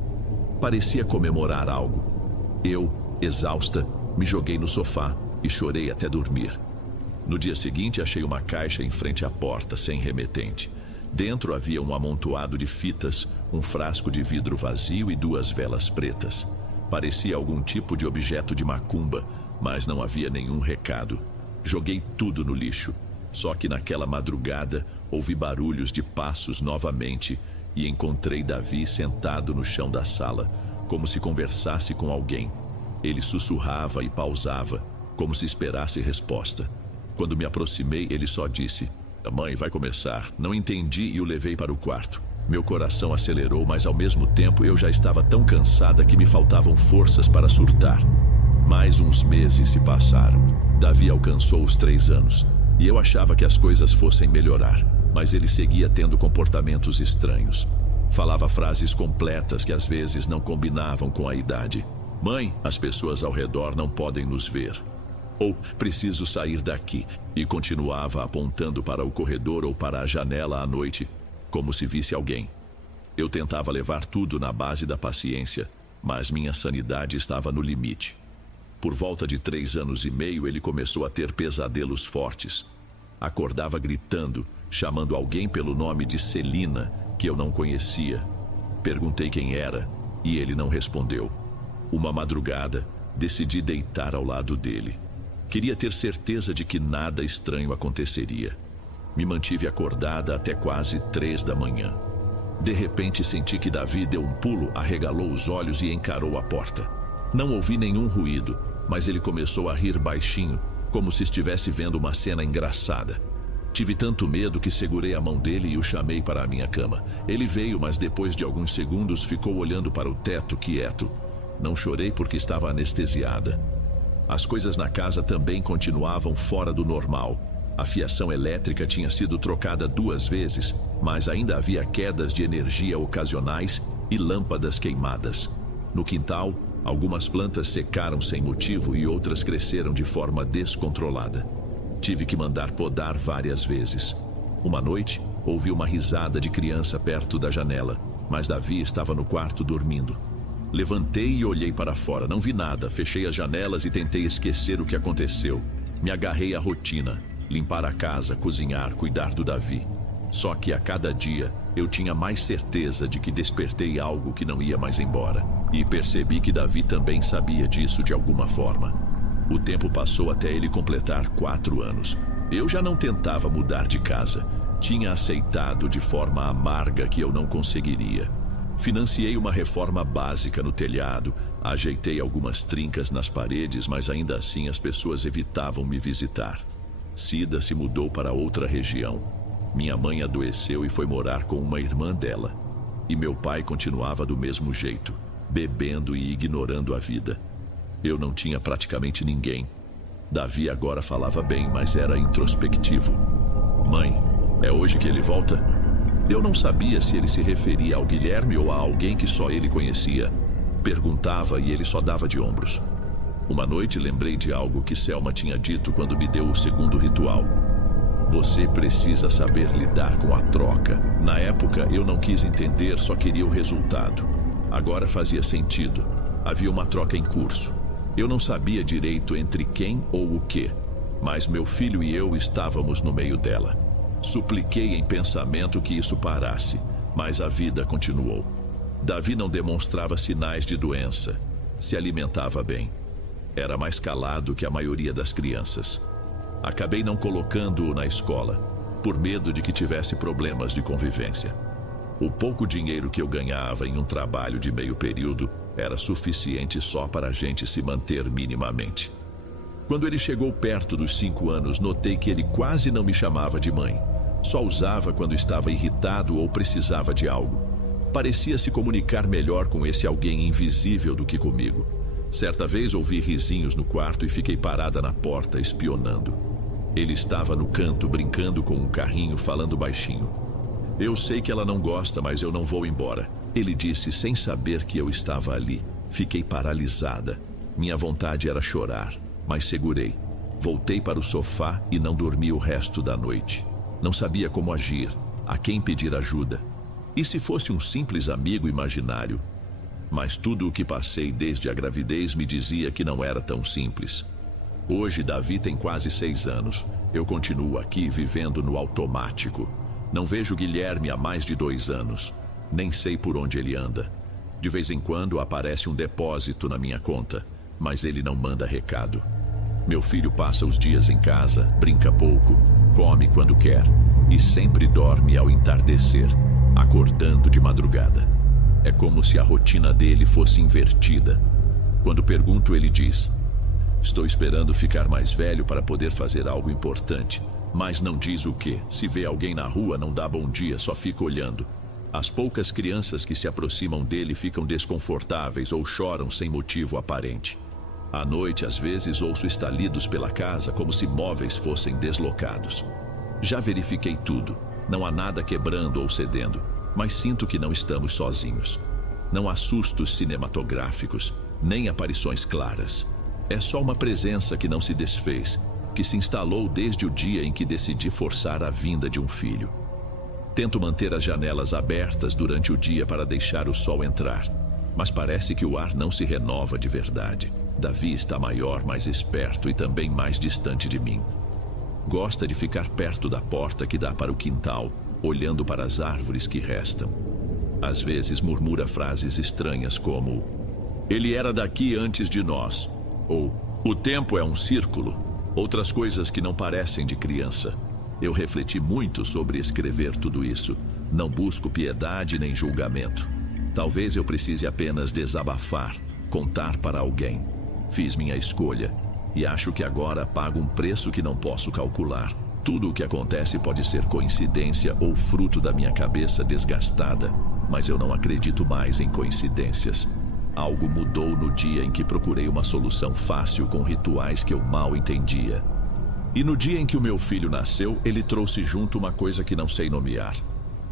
Parecia comemorar algo. Eu, exausta, me joguei no sofá e chorei até dormir. No dia seguinte, achei uma caixa em frente à porta, sem remetente. Dentro havia um amontoado de fitas, um frasco de vidro vazio e 2 velas pretas. Parecia algum tipo de objeto de macumba, mas não havia nenhum recado. Joguei tudo no lixo. Só que naquela madrugada, ouvi barulhos de passos novamente e encontrei Davi sentado no chão da sala, como se conversasse com alguém. Ele sussurrava e pausava, como se esperasse resposta. Quando me aproximei, ele só disse: "A mãe vai começar." Não entendi e o levei para o quarto. Meu coração acelerou, mas ao mesmo tempo eu já estava tão cansada que me faltavam forças para surtar. Mais uns meses se passaram. Davi alcançou os 3 anos e eu achava que as coisas fossem melhorar, mas ele seguia tendo comportamentos estranhos. Falava frases completas que às vezes não combinavam com a idade. "Mãe, as pessoas ao redor não podem nos ver." Ou "preciso sair daqui." E continuava apontando para o corredor ou para a janela à noite, como se visse alguém. Eu tentava levar tudo na base da paciência, mas minha sanidade estava no limite. Por volta de 3 anos e meio, ele começou a ter pesadelos fortes. Acordava gritando, chamando alguém pelo nome de Celina, que eu não conhecia. Perguntei quem era, e ele não respondeu. Uma madrugada, decidi deitar ao lado dele. Queria ter certeza de que nada estranho aconteceria. Me mantive acordada até quase 3 da manhã. De repente senti que Davi deu um pulo, arregalou os olhos e encarou a porta. Não ouvi nenhum ruído, mas ele começou a rir baixinho, como se estivesse vendo uma cena engraçada. Tive tanto medo que segurei a mão dele e o chamei para a minha cama. Ele veio, mas depois de alguns segundos ficou olhando para o teto quieto. Não chorei porque estava anestesiada. As coisas na casa também continuavam fora do normal. A fiação elétrica tinha sido trocada 2 vezes, mas ainda havia quedas de energia ocasionais e lâmpadas queimadas. No quintal, algumas plantas secaram sem motivo e outras cresceram de forma descontrolada. Tive que mandar podar várias vezes. Uma noite, ouvi uma risada de criança perto da janela, mas Davi estava no quarto dormindo. Levantei e olhei para fora. Não vi nada. Fechei as janelas e tentei esquecer o que aconteceu. Me agarrei à rotina. Limpar a casa, cozinhar, cuidar do Davi. Só que a cada dia eu tinha mais certeza de que despertei algo que não ia mais embora. E percebi que Davi também sabia disso de alguma forma. O tempo passou até ele completar 4 anos. Eu já não tentava mudar de casa. Tinha aceitado de forma amarga que eu não conseguiria. Financiei uma reforma básica no telhado, ajeitei algumas trincas nas paredes, mas ainda assim as pessoas evitavam me visitar. Cida se mudou para outra região. Minha mãe adoeceu e foi morar com uma irmã dela. E meu pai continuava do mesmo jeito, bebendo e ignorando a vida. Eu não tinha praticamente ninguém. Davi agora falava bem, mas era introspectivo. Mãe, é hoje que ele volta? Eu não sabia se ele se referia ao Guilherme ou a alguém que só ele conhecia. Perguntava e ele só dava de ombros. Uma noite lembrei de algo que Selma tinha dito quando me deu o segundo ritual. Você precisa saber lidar com a troca. Na época eu não quis entender, só queria o resultado. Agora fazia sentido. Havia uma troca em curso. Eu não sabia direito entre quem ou o que, mas meu filho e eu estávamos no meio dela. Supliquei em pensamento que isso parasse, mas a vida continuou. Davi não demonstrava sinais de doença. Se alimentava bem. Era mais calado que a maioria das crianças. Acabei não colocando-o na escola, por medo de que tivesse problemas de convivência. O pouco dinheiro que eu ganhava em um trabalho de meio período era suficiente só para a gente se manter minimamente. Quando ele chegou perto dos 5 anos, notei que ele quase não me chamava de mãe. Só usava quando estava irritado ou precisava de algo. Parecia se comunicar melhor com esse alguém invisível do que comigo. Certa vez ouvi risinhos no quarto e fiquei parada na porta, espionando. Ele estava no canto, brincando com um carrinho, falando baixinho. Eu sei que ela não gosta, mas eu não vou embora. Ele disse sem saber que eu estava ali. Fiquei paralisada. Minha vontade era chorar, mas segurei. Voltei para o sofá e não dormi o resto da noite. Não sabia como agir, a quem pedir ajuda. E se fosse um simples amigo imaginário? Mas tudo o que passei desde a gravidez me dizia que não era tão simples. Hoje Davi tem quase 6 anos. Eu continuo aqui vivendo no automático. Não vejo Guilherme há mais de 2 anos. Nem sei por onde ele anda. De vez em quando aparece um depósito na minha conta, mas ele não manda recado. Meu filho passa os dias em casa, brinca pouco, come quando quer e sempre dorme ao entardecer, acordando de madrugada. É como se a rotina dele fosse invertida. Quando pergunto, ele diz: estou esperando ficar mais velho para poder fazer algo importante, mas não diz o quê. Se vê alguém na rua, não dá bom dia, só fica olhando. As poucas crianças que se aproximam dele ficam desconfortáveis ou choram sem motivo aparente. À noite, às vezes, ouço estalidos pela casa como se móveis fossem deslocados. Já verifiquei tudo. Não há nada quebrando ou cedendo, mas sinto que não estamos sozinhos. Não há sustos cinematográficos, nem aparições claras. É só uma presença que não se desfez, que se instalou desde o dia em que decidi forçar a vinda de um filho. Tento manter as janelas abertas durante o dia para deixar o sol entrar, mas parece que o ar não se renova de verdade. Davi está maior, mais esperto e também mais distante de mim. Gosta de ficar perto da porta que dá para o quintal, olhando para as árvores que restam. Às vezes murmura frases estranhas como: "Ele era daqui antes de nós", ou "O tempo é um círculo", outras coisas que não parecem de criança. Eu refleti muito sobre escrever tudo isso. Não busco piedade nem julgamento. Talvez eu precise apenas desabafar, contar para alguém. Fiz minha escolha e acho que agora pago um preço que não posso calcular. Tudo o que acontece pode ser coincidência ou fruto da minha cabeça desgastada, mas eu não acredito mais em coincidências. Algo mudou no dia em que procurei uma solução fácil com rituais que eu mal entendia. E no dia em que o meu filho nasceu, ele trouxe junto uma coisa que não sei nomear.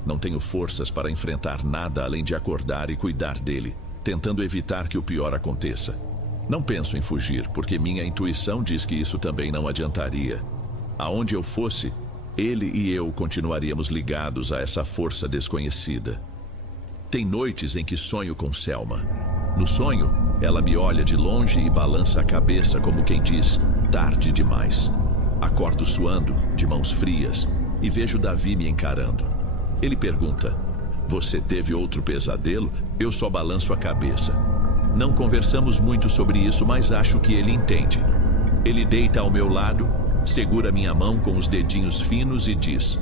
Não tenho forças para enfrentar nada além de acordar e cuidar dele, tentando evitar que o pior aconteça. Não penso em fugir, porque minha intuição diz que isso também não adiantaria. Aonde eu fosse, ele e eu continuaríamos ligados a essa força desconhecida. Tem noites em que sonho com Selma. No sonho, ela me olha de longe e balança a cabeça como quem diz: tarde demais. Acordo suando, de mãos frias, e vejo Davi me encarando. Ele pergunta: "Você teve outro pesadelo?" Eu só balanço a cabeça. Não conversamos muito sobre isso, mas acho que ele entende. Ele deita ao meu lado, segura minha mão com os dedinhos finos e diz: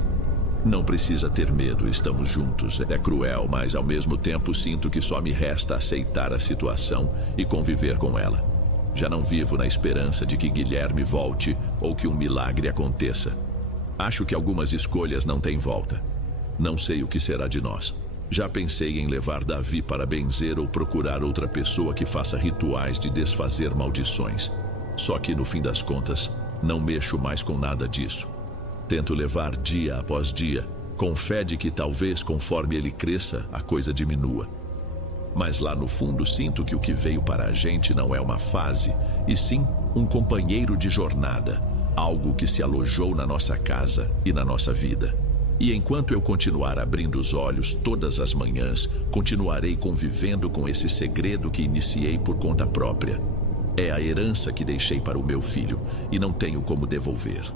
"Não precisa ter medo, estamos juntos." É cruel, mas ao mesmo tempo sinto que só me resta aceitar a situação e conviver com ela. Já não vivo na esperança de que Guilherme volte ou que um milagre aconteça. Acho que algumas escolhas não têm volta. Não sei o que será de nós. Já pensei em levar Davi para benzer ou procurar outra pessoa que faça rituais de desfazer maldições. Só que, no fim das contas, não mexo mais com nada disso. Tento levar dia após dia, com fé de que talvez, conforme ele cresça, a coisa diminua. Mas lá no fundo sinto que o que veio para a gente não é uma fase, e sim um companheiro de jornada, algo que se alojou na nossa casa e na nossa vida. E enquanto eu continuar abrindo os olhos todas as manhãs, continuarei convivendo com esse segredo que iniciei por conta própria. É a herança que deixei para o meu filho e não tenho como devolver.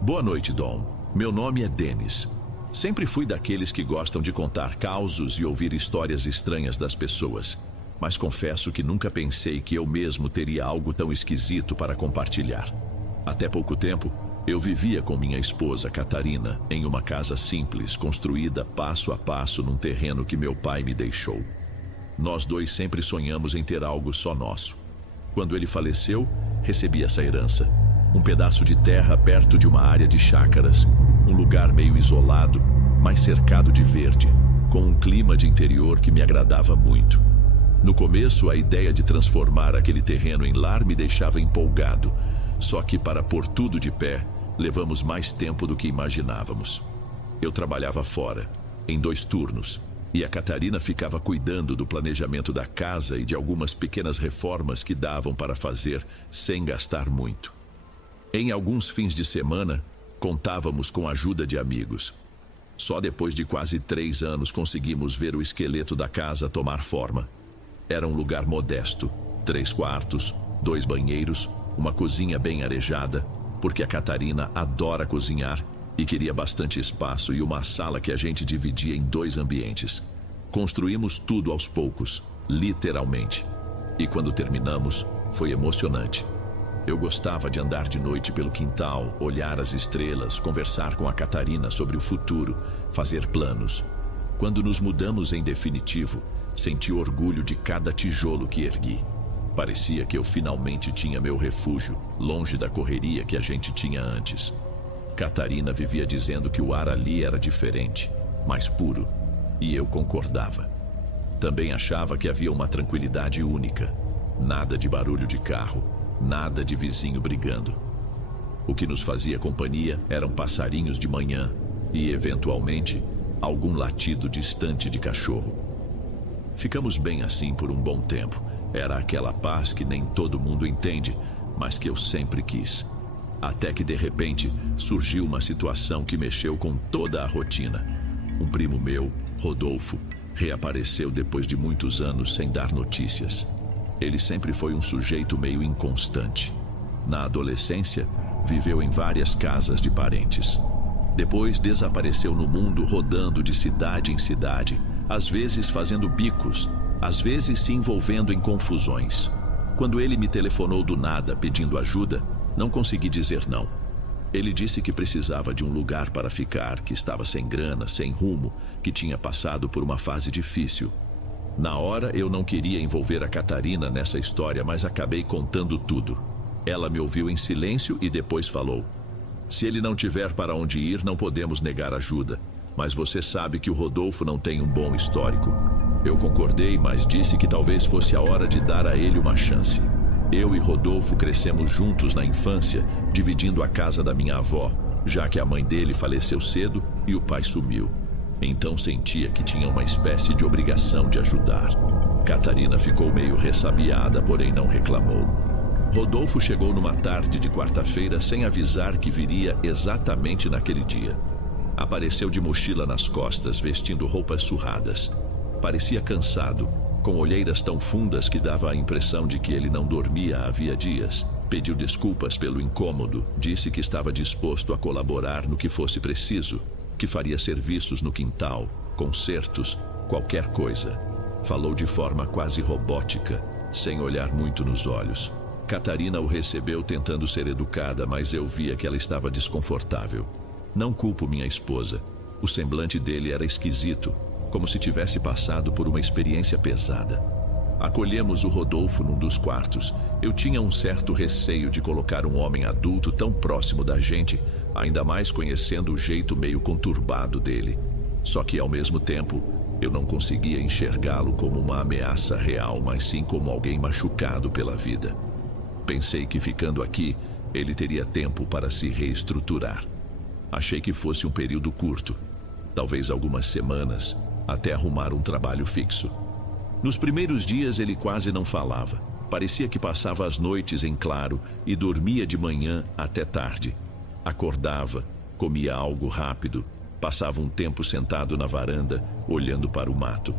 Boa noite, Dom. Meu nome é Dennis. Sempre fui daqueles que gostam de contar causos e ouvir histórias estranhas das pessoas. Mas confesso que nunca pensei que eu mesmo teria algo tão esquisito para compartilhar. Até pouco tempo, eu vivia com minha esposa, Catarina, em uma casa simples, construída passo a passo num terreno que meu pai me deixou. Nós dois sempre sonhamos em ter algo só nosso. Quando ele faleceu, recebi essa herança. Um pedaço de terra perto de uma área de chácaras, um lugar meio isolado, mas cercado de verde, com um clima de interior que me agradava muito. No começo, a ideia de transformar aquele terreno em lar me deixava empolgado, só que para pôr tudo de pé, levamos mais tempo do que imaginávamos. Eu trabalhava fora, em 2 turnos, e a Catarina ficava cuidando do planejamento da casa e de algumas pequenas reformas que davam para fazer sem gastar muito. Em alguns fins de semana, contávamos com a ajuda de amigos. Só depois de quase 3 anos conseguimos ver o esqueleto da casa tomar forma. Era um lugar modesto, 3 quartos, 2 banheiros, uma cozinha bem arejada, porque a Catarina adora cozinhar e queria bastante espaço, e uma sala que a gente dividia em 2 ambientes. Construímos tudo aos poucos, literalmente. E quando terminamos, foi emocionante. Eu gostava de andar de noite pelo quintal, olhar as estrelas, conversar com a Catarina sobre o futuro, fazer planos. Quando nos mudamos em definitivo, senti orgulho de cada tijolo que ergui. Parecia que eu finalmente tinha meu refúgio, longe da correria que a gente tinha antes. Catarina vivia dizendo que o ar ali era diferente, mais puro, e eu concordava. Também achava que havia uma tranquilidade única. Nada de barulho de carro, nada de vizinho brigando. O que nos fazia companhia eram passarinhos de manhã e, eventualmente, algum latido distante de cachorro. Ficamos bem assim por um bom tempo. Era aquela paz que nem todo mundo entende, mas que eu sempre quis. Até que de repente surgiu uma situação que mexeu com toda a rotina. Um primo meu, Rodolfo, reapareceu depois de muitos anos sem dar notícias. Ele sempre foi um sujeito meio inconstante. Na adolescência, viveu em várias casas de parentes. Depois desapareceu no mundo rodando de cidade em cidade, às vezes fazendo bicos, às vezes se envolvendo em confusões. Quando ele me telefonou do nada pedindo ajuda, não consegui dizer não. Ele disse que precisava de um lugar para ficar, que estava sem grana, sem rumo, que tinha passado por uma fase difícil. Na hora eu não queria envolver a Catarina nessa história, mas acabei contando tudo. Ela me ouviu em silêncio e depois falou: "Se ele não tiver para onde ir, não podemos negar ajuda. Mas você sabe que o Rodolfo não tem um bom histórico." Eu concordei, mas disse que talvez fosse a hora de dar a ele uma chance. Eu e Rodolfo crescemos juntos na infância, dividindo a casa da minha avó, já que a mãe dele faleceu cedo e o pai sumiu. Então sentia que tinha uma espécie de obrigação de ajudar. Catarina ficou meio ressabiada, porém não reclamou. Rodolfo chegou numa tarde de quarta-feira sem avisar que viria exatamente naquele dia. Apareceu de mochila nas costas, vestindo roupas surradas. Parecia cansado, com olheiras tão fundas que dava a impressão de que ele não dormia havia dias. Pediu desculpas pelo incômodo, disse que estava disposto a colaborar no que fosse preciso, que faria serviços no quintal, consertos, qualquer coisa. Falou de forma quase robótica, sem olhar muito nos olhos. Catarina o recebeu tentando ser educada, mas eu via que ela estava desconfortável. Não culpo minha esposa. O semblante dele era esquisito, como se tivesse passado por uma experiência pesada. Acolhemos o Rodolfo num dos quartos. Eu tinha um certo receio de colocar um homem adulto tão próximo da gente, ainda mais conhecendo o jeito meio conturbado dele. Só que, ao mesmo tempo, eu não conseguia enxergá-lo como uma ameaça real, mas sim como alguém machucado pela vida. Pensei que ficando aqui, ele teria tempo para se reestruturar. Achei que fosse um período curto, talvez algumas semanas, até arrumar um trabalho fixo. Nos primeiros dias ele quase não falava. Parecia que passava as noites em claro e dormia de manhã até tarde. Acordava, comia algo rápido, passava um tempo sentado na varanda, olhando para o mato.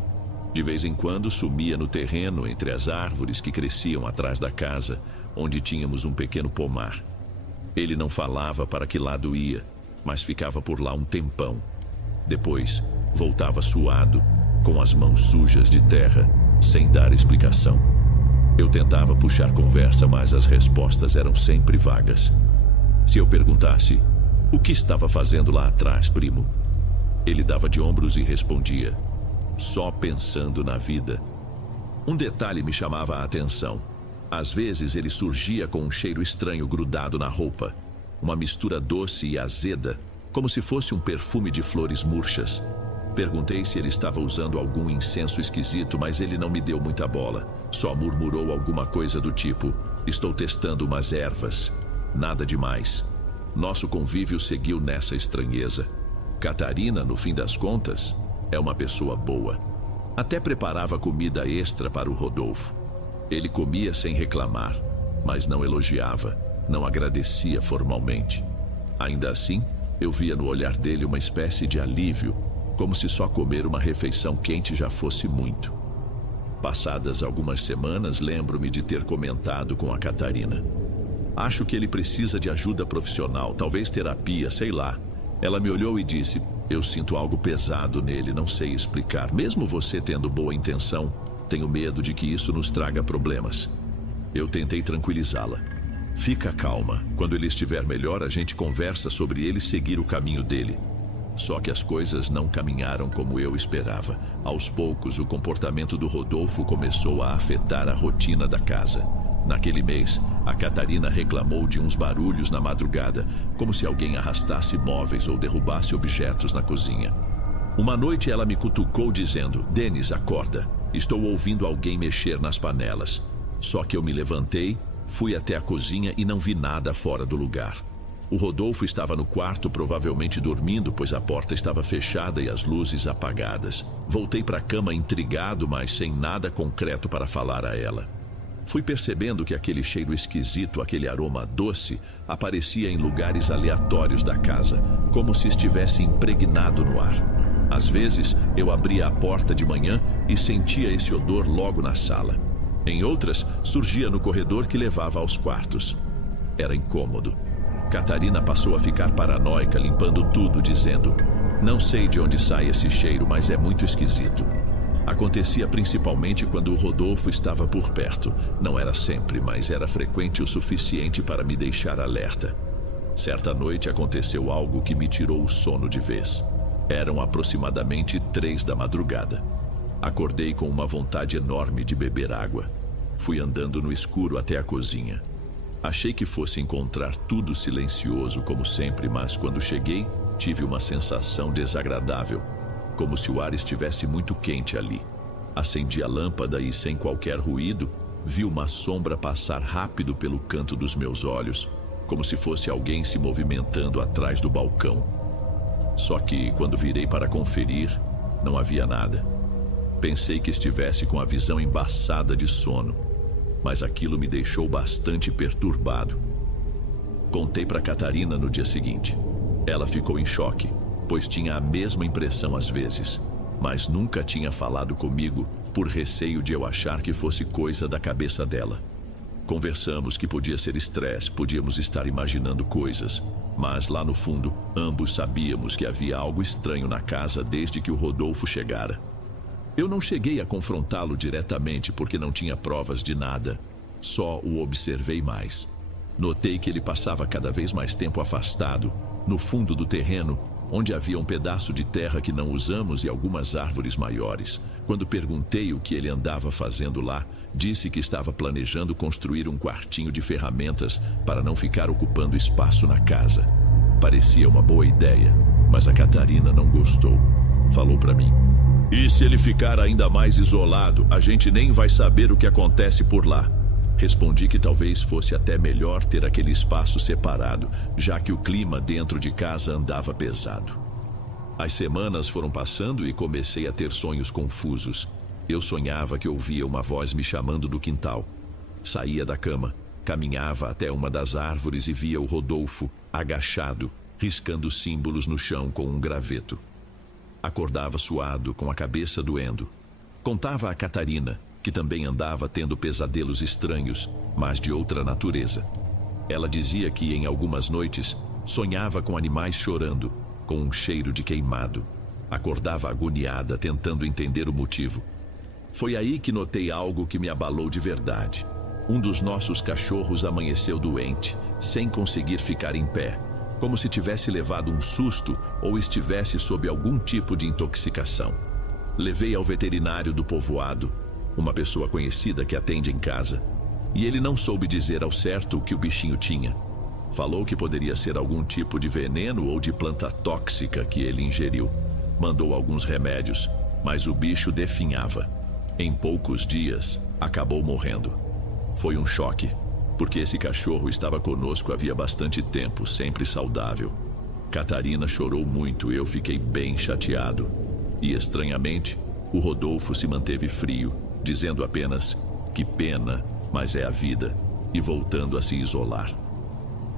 De vez em quando sumia no terreno entre as árvores que cresciam atrás da casa, onde tínhamos um pequeno pomar. Ele não falava para que lado ia, mas ficava por lá um tempão. Depois, voltava suado, com as mãos sujas de terra, sem dar explicação. Eu tentava puxar conversa, mas as respostas eram sempre vagas. Se eu perguntasse: "O que estava fazendo lá atrás, primo?", ele dava de ombros e respondia: "Só pensando na vida." Um detalhe me chamava a atenção. Às vezes ele surgia com um cheiro estranho grudado na roupa, uma mistura doce e azeda, como se fosse um perfume de flores murchas. Perguntei se ele estava usando algum incenso esquisito, mas ele não me deu muita bola. Só murmurou alguma coisa do tipo: "Estou testando umas ervas." Nada demais. Nosso convívio seguiu nessa estranheza. Catarina, no fim das contas, é uma pessoa boa. Até preparava comida extra para o Rodolfo. Ele comia sem reclamar, mas não elogiava, não agradecia formalmente. Ainda assim, eu via no olhar dele uma espécie de alívio, como se só comer uma refeição quente já fosse muito. Passadas algumas semanas, lembro-me de ter comentado com a Catarina: "Acho que ele precisa de ajuda profissional, talvez terapia, sei lá." Ela me olhou e disse: "Eu sinto algo pesado nele, não sei explicar. Mesmo você tendo boa intenção, tenho medo de que isso nos traga problemas." Eu tentei tranquilizá-la. "Fica calma, quando ele estiver melhor, a gente conversa sobre ele seguir o caminho dele." Só que as coisas não caminharam como eu esperava. Aos poucos, o comportamento do Rodolfo começou a afetar a rotina da casa. Naquele mês, a Catarina reclamou de uns barulhos na madrugada, como se alguém arrastasse móveis ou derrubasse objetos na cozinha. Uma noite ela me cutucou dizendo: "Denis, acorda. Estou ouvindo alguém mexer nas panelas." Só que eu me levantei, fui até a cozinha e não vi nada fora do lugar. O Rodolfo estava no quarto, provavelmente dormindo, pois a porta estava fechada e as luzes apagadas. Voltei para a cama intrigado, mas sem nada concreto para falar a ela. Fui percebendo que aquele cheiro esquisito, aquele aroma doce, aparecia em lugares aleatórios da casa, como se estivesse impregnado no ar. Às vezes, eu abria a porta de manhã e sentia esse odor logo na sala. Em outras, surgia no corredor que levava aos quartos. Era incômodo. Catarina passou a ficar paranoica, limpando tudo, dizendo: "Não sei de onde sai esse cheiro, mas é muito esquisito." Acontecia principalmente quando o Rodolfo estava por perto. Não era sempre, mas era frequente o suficiente para me deixar alerta. Certa noite aconteceu algo que me tirou o sono de vez. Eram aproximadamente 3 da madrugada. Acordei com uma vontade enorme de beber água. Fui andando no escuro até a cozinha. Achei que fosse encontrar tudo silencioso como sempre, mas quando cheguei, tive uma sensação desagradável, como se o ar estivesse muito quente ali. Acendi a lâmpada e, sem qualquer ruído, vi uma sombra passar rápido pelo canto dos meus olhos, como se fosse alguém se movimentando atrás do balcão. Só que, quando virei para conferir, não havia nada. Pensei que estivesse com a visão embaçada de sono, mas aquilo me deixou bastante perturbado. Contei para Catarina no dia seguinte. Ela ficou em choque, pois tinha a mesma impressão às vezes, mas nunca tinha falado comigo por receio de eu achar que fosse coisa da cabeça dela. Conversamos que podia ser estresse, podíamos estar imaginando coisas, mas lá no fundo, ambos sabíamos que havia algo estranho na casa desde que o Rodolfo chegara. Eu não cheguei a confrontá-lo diretamente porque não tinha provas de nada, só o observei mais. Notei que ele passava cada vez mais tempo afastado, no fundo do terreno, onde havia um pedaço de terra que não usamos e algumas árvores maiores. Quando perguntei o que ele andava fazendo lá, disse que estava planejando construir um quartinho de ferramentas para não ficar ocupando espaço na casa. Parecia uma boa ideia, mas a Catarina não gostou. Falou para mim: "E se ele ficar ainda mais isolado, a gente nem vai saber o que acontece por lá." Respondi que talvez fosse até melhor ter aquele espaço separado, já que o clima dentro de casa andava pesado. As semanas foram passando e comecei a ter sonhos confusos. Eu sonhava que ouvia uma voz me chamando do quintal. Saía da cama, caminhava até uma das árvores e via o Rodolfo, agachado, riscando símbolos no chão com um graveto. Acordava suado, com a cabeça doendo. Contava a Catarina, que também andava tendo pesadelos estranhos, mas de outra natureza. Ela dizia que em algumas noites sonhava com animais chorando, com um cheiro de queimado. Acordava agoniada, tentando entender o motivo. Foi aí que notei algo que me abalou de verdade. Um dos nossos cachorros amanheceu doente, sem conseguir ficar em pé, como se tivesse levado um susto ou estivesse sob algum tipo de intoxicação. Levei ao veterinário do povoado, uma pessoa conhecida que atende em casa, e ele não soube dizer ao certo o que o bichinho tinha. Falou que poderia ser algum tipo de veneno ou de planta tóxica que ele ingeriu. Mandou alguns remédios, mas o bicho definhava. Em poucos dias, acabou morrendo. Foi um choque, porque esse cachorro estava conosco havia bastante tempo, sempre saudável. Catarina chorou muito e eu fiquei bem chateado. E, estranhamente, o Rodolfo se manteve frio, dizendo apenas: "Que pena, mas é a vida", e voltando a se isolar.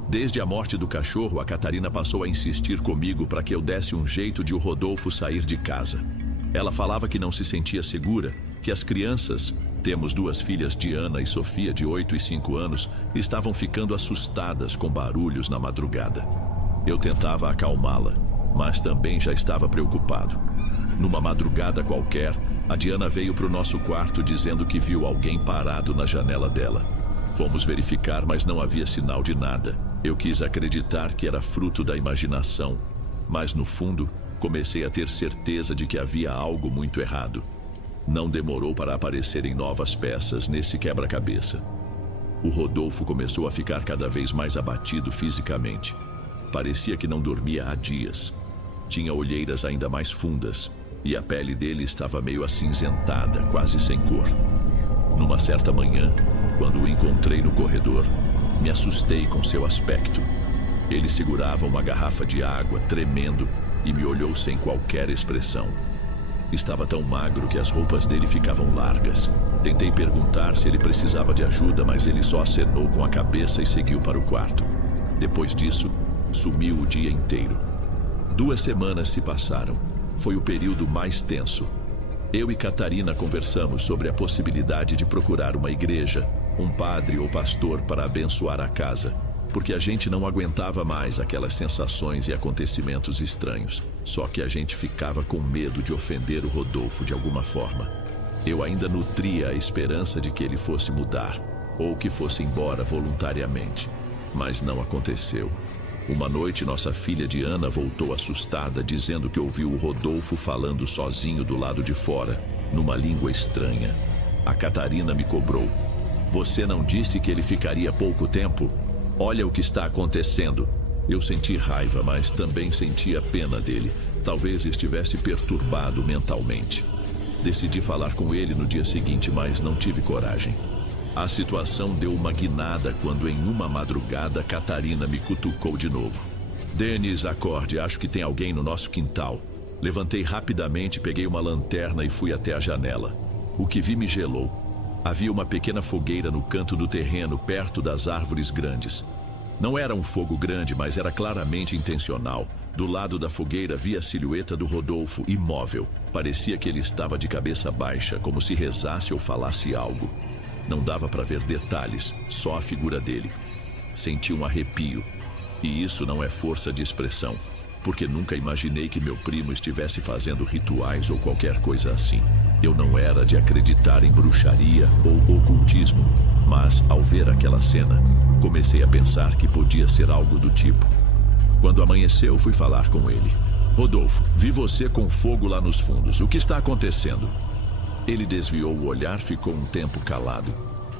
Desde a morte do cachorro, a Catarina passou a insistir comigo para que eu desse um jeito de o Rodolfo sair de casa. Ela falava que não se sentia segura, que as crianças, temos 2 filhas, Diana e Sofia, de 8 e 5 anos, estavam ficando assustadas com barulhos na madrugada. Eu tentava acalmá-la, mas também já estava preocupado. Numa madrugada qualquer, a Diana veio para o nosso quarto dizendo que viu alguém parado na janela dela. Fomos verificar, mas não havia sinal de nada. Eu quis acreditar que era fruto da imaginação, mas no fundo, comecei a ter certeza de que havia algo muito errado. Não demorou para aparecerem novas peças nesse quebra-cabeça. O Rodolfo começou a ficar cada vez mais abatido fisicamente. Parecia que não dormia há dias. Tinha olheiras ainda mais fundas, e a pele dele estava meio acinzentada, quase sem cor. Numa certa manhã, quando o encontrei no corredor, me assustei com seu aspecto. Ele segurava uma garrafa de água, tremendo, e me olhou sem qualquer expressão. Estava tão magro que as roupas dele ficavam largas. Tentei perguntar se ele precisava de ajuda, mas ele só acenou com a cabeça e seguiu para o quarto. Depois disso, sumiu o dia inteiro. 2 semanas se passaram. Foi o período mais tenso. Eu e Catarina conversamos sobre a possibilidade de procurar uma igreja, um padre ou pastor para abençoar a casa, porque a gente não aguentava mais aquelas sensações e acontecimentos estranhos. Só que a gente ficava com medo de ofender o Rodolfo de alguma forma. Eu ainda nutria a esperança de que ele fosse mudar, ou que fosse embora voluntariamente. Mas não aconteceu. Uma noite, nossa filha Diana voltou assustada, dizendo que ouviu o Rodolfo falando sozinho do lado de fora, numa língua estranha. A Catarina me cobrou. Você não disse que ele ficaria pouco tempo? Olha o que está acontecendo. Eu senti raiva, mas também sentia pena dele. Talvez estivesse perturbado mentalmente. Decidi falar com ele no dia seguinte, mas não tive coragem. A situação deu uma guinada quando, em uma madrugada, Catarina me cutucou de novo. Denis, acorde, acho que tem alguém no nosso quintal. Levantei rapidamente, peguei uma lanterna e fui até a janela. O que vi me gelou. Havia uma pequena fogueira no canto do terreno, perto das árvores grandes. Não era um fogo grande, mas era claramente intencional. Do lado da fogueira vi a silhueta do Rodolfo, imóvel. Parecia que ele estava de cabeça baixa, como se rezasse ou falasse algo. Não dava para ver detalhes, só a figura dele. Senti um arrepio. E isso não é força de expressão, porque nunca imaginei que meu primo estivesse fazendo rituais ou qualquer coisa assim. Eu não era de acreditar em bruxaria ou ocultismo, mas ao ver aquela cena, comecei a pensar que podia ser algo do tipo. Quando amanheceu, fui falar com ele. Rodolfo, vi você com fogo lá nos fundos. O que está acontecendo? Ele desviou o olhar, ficou um tempo calado.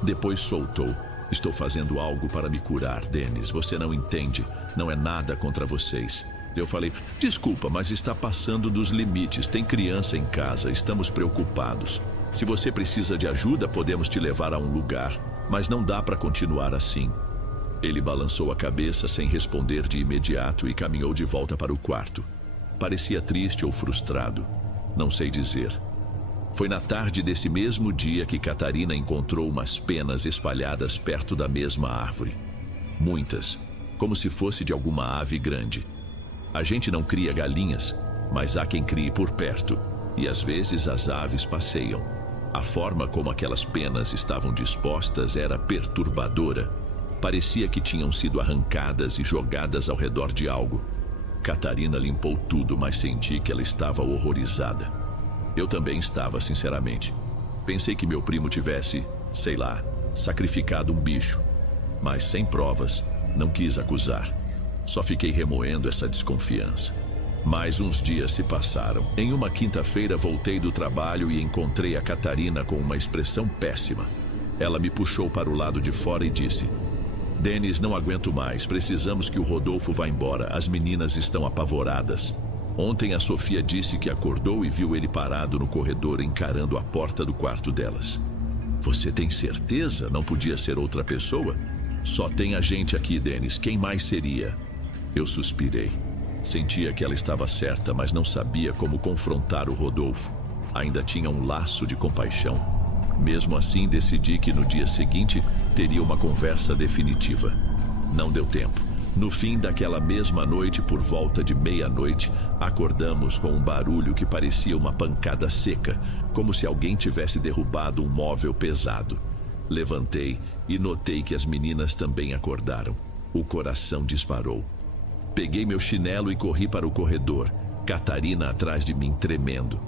Depois soltou. Estou fazendo algo para me curar, Denis. Você não entende. Não é nada contra vocês. Eu falei, desculpa, mas está passando dos limites. Tem criança em casa, estamos preocupados. Se você precisa de ajuda, podemos te levar a um lugar. Mas não dá para continuar assim. Ele balançou a cabeça sem responder de imediato e caminhou de volta para o quarto. Parecia triste ou frustrado. Não sei dizer. Foi na tarde desse mesmo dia que Catarina encontrou umas penas espalhadas perto da mesma árvore. Muitas, como se fosse de alguma ave grande. A gente não cria galinhas, mas há quem crie por perto, e às vezes as aves passeiam. A forma como aquelas penas estavam dispostas era perturbadora. Parecia que tinham sido arrancadas e jogadas ao redor de algo. Catarina limpou tudo, mas senti que ela estava horrorizada. Eu também estava, sinceramente. Pensei que meu primo tivesse, sei lá, sacrificado um bicho. Mas sem provas, não quis acusar. Só fiquei remoendo essa desconfiança. Mais uns dias se passaram. Em uma quinta-feira voltei do trabalho e encontrei a Catarina com uma expressão péssima. Ela me puxou para o lado de fora e disse: Denis, não aguento mais. Precisamos que o Rodolfo vá embora. As meninas estão apavoradas. Ontem a Sofia disse que acordou e viu ele parado no corredor encarando a porta do quarto delas. Você tem certeza? Não podia ser outra pessoa? Só tem a gente aqui, Denis. Quem mais seria? Eu suspirei. Sentia que ela estava certa, mas não sabia como confrontar o Rodolfo. Ainda tinha um laço de compaixão. Mesmo assim, decidi que no dia seguinte teria uma conversa definitiva. Não deu tempo. No fim daquela mesma noite, por volta de meia-noite, acordamos com um barulho que parecia uma pancada seca, como se alguém tivesse derrubado um móvel pesado. Levantei e notei que as meninas também acordaram. O coração disparou. Peguei meu chinelo e corri para o corredor, Catarina atrás de mim tremendo.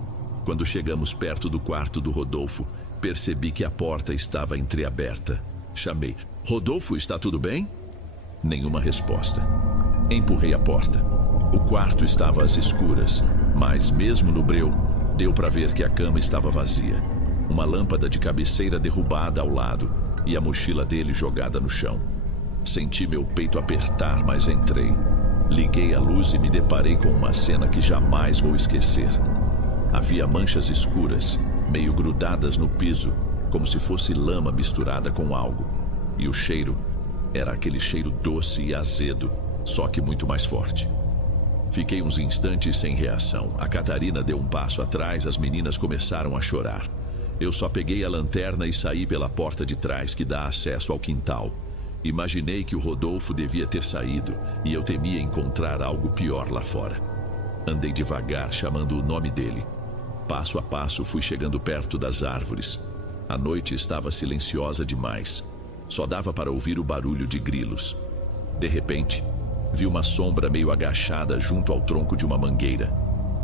Quando chegamos perto do quarto do Rodolfo, percebi que a porta estava entreaberta. Chamei: Rodolfo, está tudo bem? Nenhuma resposta. Empurrei a porta. O quarto estava às escuras, mas mesmo no breu, deu para ver que a cama estava vazia. Uma lâmpada de cabeceira derrubada ao lado e a mochila dele jogada no chão. Senti meu peito apertar, mas entrei. Liguei a luz e me deparei com uma cena que jamais vou esquecer. Havia manchas escuras, meio grudadas no piso, como se fosse lama misturada com algo. E o cheiro era aquele cheiro doce e azedo, só que muito mais forte. Fiquei uns instantes sem reação. A Catarina deu um passo atrás, as meninas começaram a chorar. Eu só peguei a lanterna e saí pela porta de trás que dá acesso ao quintal. Imaginei que o Rodolfo devia ter saído e eu temia encontrar algo pior lá fora. Andei devagar, chamando o nome dele. Passo a passo fui chegando perto das árvores. A noite estava silenciosa demais. Só dava para ouvir o barulho de grilos. De repente, vi uma sombra meio agachada junto ao tronco de uma mangueira.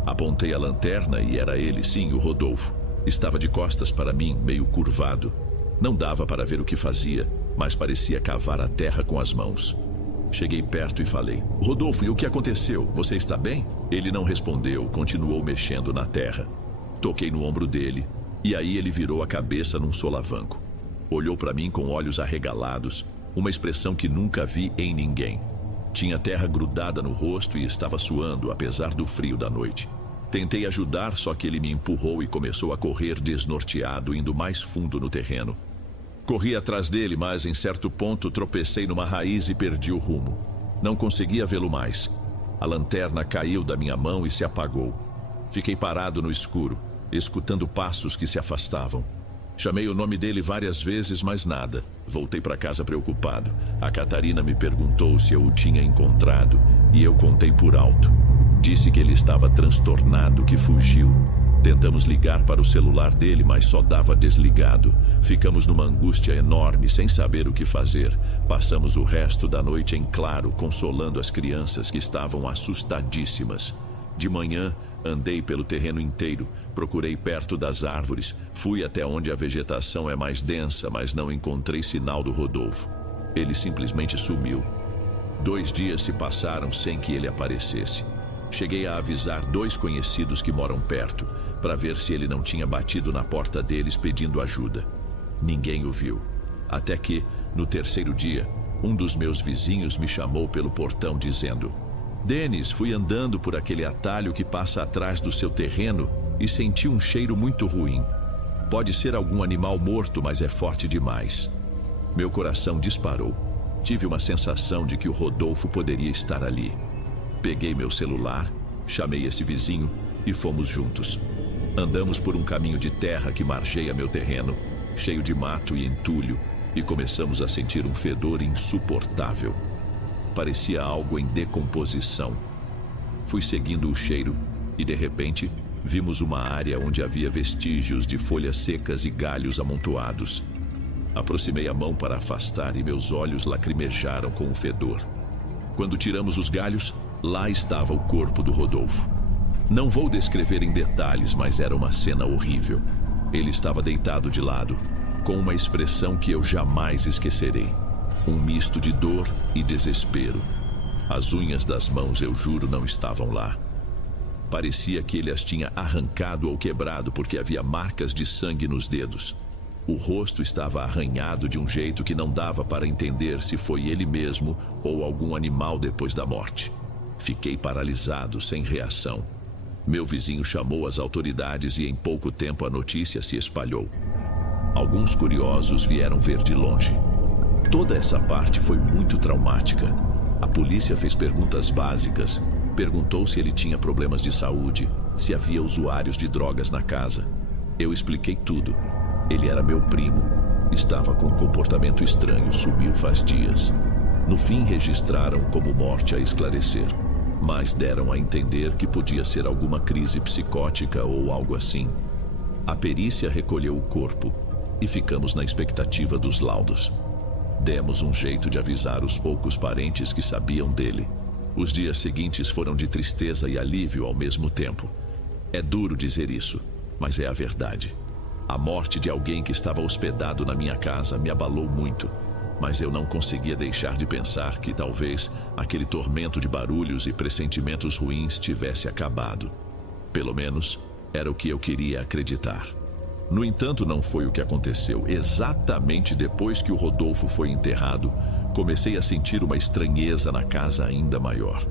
Apontei a lanterna e era ele, sim, o Rodolfo. Estava de costas para mim, meio curvado. Não dava para ver o que fazia, mas parecia cavar a terra com as mãos. Cheguei perto e falei: Rodolfo, e o que aconteceu? Você está bem? Ele não respondeu, continuou mexendo na terra. Toquei no ombro dele, e aí ele virou a cabeça num solavanco. Olhou para mim com olhos arregalados, uma expressão que nunca vi em ninguém. Tinha terra grudada no rosto e estava suando, apesar do frio da noite. Tentei ajudar, só que ele me empurrou e começou a correr desnorteado, indo mais fundo no terreno. Corri atrás dele, mas em certo ponto tropecei numa raiz e perdi o rumo. Não conseguia vê-lo mais. A lanterna caiu da minha mão e se apagou. Fiquei parado no escuro, escutando passos que se afastavam. Chamei o nome dele várias vezes, mas nada. Voltei para casa preocupado. A Catarina me perguntou se eu o tinha encontrado e eu contei por alto. Disse que ele estava transtornado, que fugiu. Tentamos ligar para o celular dele, mas só dava desligado. Ficamos numa angústia enorme, sem saber o que fazer. Passamos o resto da noite em claro, consolando as crianças que estavam assustadíssimas. De manhã, andei pelo terreno inteiro, procurei perto das árvores, fui até onde a vegetação é mais densa, mas não encontrei sinal do Rodolfo. Ele simplesmente sumiu. 2 dias se passaram sem que ele aparecesse. Cheguei a avisar 2 conhecidos que moram perto, para ver se ele não tinha batido na porta deles pedindo ajuda. Ninguém o viu. Até que, no 3º dia, um dos meus vizinhos me chamou pelo portão dizendo: Denis, fui andando por aquele atalho que passa atrás do seu terreno e senti um cheiro muito ruim. Pode ser algum animal morto, mas é forte demais. Meu coração disparou. Tive uma sensação de que o Rodolfo poderia estar ali. Peguei meu celular, chamei esse vizinho e fomos juntos. Andamos por um caminho de terra que margeia meu terreno, cheio de mato e entulho, e começamos a sentir um fedor insuportável. Parecia algo em decomposição. Fui seguindo o cheiro e, de repente, vimos uma área onde havia vestígios de folhas secas e galhos amontoados. Aproximei a mão para afastar e meus olhos lacrimejaram com o fedor. Quando tiramos os galhos, lá estava o corpo do Rodolfo. Não vou descrever em detalhes, mas era uma cena horrível. Ele estava deitado de lado, com uma expressão que eu jamais esquecerei. Um misto de dor e desespero. As unhas das mãos, eu juro, não estavam lá. Parecia que ele as tinha arrancado ou quebrado, porque havia marcas de sangue nos dedos. O rosto estava arranhado de um jeito que não dava para entender se foi ele mesmo ou algum animal depois da morte. Fiquei paralisado, sem reação. Meu vizinho chamou as autoridades e em pouco tempo a notícia se espalhou. Alguns curiosos vieram ver de longe. Toda essa parte foi muito traumática. A polícia fez perguntas básicas. Perguntou se ele tinha problemas de saúde, se havia usuários de drogas na casa. Eu expliquei tudo. Ele era meu primo. Estava com um comportamento estranho, sumiu faz dias. No fim, registraram como morte a esclarecer, mas deram a entender que podia ser alguma crise psicótica ou algo assim. A perícia recolheu o corpo e ficamos na expectativa dos laudos. Demos um jeito de avisar os poucos parentes que sabiam dele. Os dias seguintes foram de tristeza e alívio ao mesmo tempo. É duro dizer isso, mas é a verdade. A morte de alguém que estava hospedado na minha casa me abalou muito, mas eu não conseguia deixar de pensar que talvez aquele tormento de barulhos e pressentimentos ruins tivesse acabado. Pelo menos, era o que eu queria acreditar. No entanto, não foi o que aconteceu. Exatamente depois que o Rodolfo foi enterrado, comecei a sentir uma estranheza na casa ainda maior.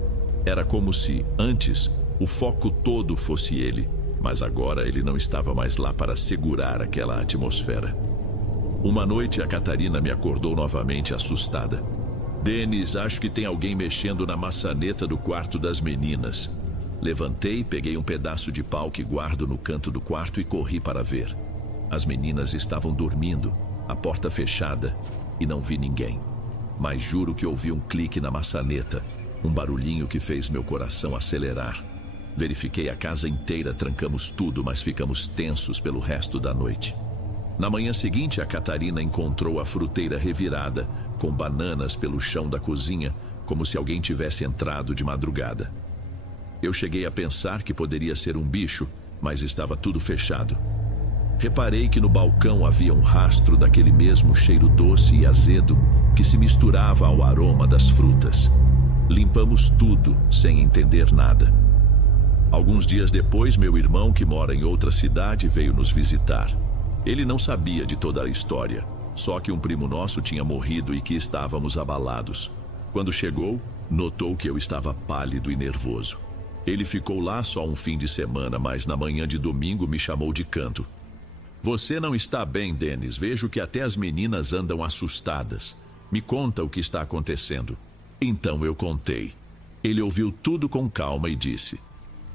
Era como se, antes, o foco todo fosse ele, mas agora ele não estava mais lá para segurar aquela atmosfera. Uma noite a Catarina me acordou novamente assustada. Denis, acho que tem alguém mexendo na maçaneta do quarto das meninas. Levantei, peguei um pedaço de pau que guardo no canto do quarto e corri para ver. As meninas estavam dormindo, a porta fechada, e não vi ninguém. Mas juro que ouvi um clique na maçaneta, um barulhinho que fez meu coração acelerar. Verifiquei a casa inteira, trancamos tudo, mas ficamos tensos pelo resto da noite. Na manhã seguinte, a Catarina encontrou a fruteira revirada, com bananas pelo chão da cozinha, como se alguém tivesse entrado de madrugada. Eu cheguei a pensar que poderia ser um bicho, mas estava tudo fechado. Reparei que no balcão havia um rastro daquele mesmo cheiro doce e azedo que se misturava ao aroma das frutas. Limpamos tudo, sem entender nada. Alguns dias depois, meu irmão, que mora em outra cidade, veio nos visitar. Ele não sabia de toda a história, só que um primo nosso tinha morrido e que estávamos abalados. Quando chegou, notou que eu estava pálido e nervoso. Ele ficou lá só um fim de semana, mas na manhã de domingo me chamou de canto. Você não está bem, Dennis. Vejo que até as meninas andam assustadas. Me conta o que está acontecendo. Então eu contei. Ele ouviu tudo com calma e disse: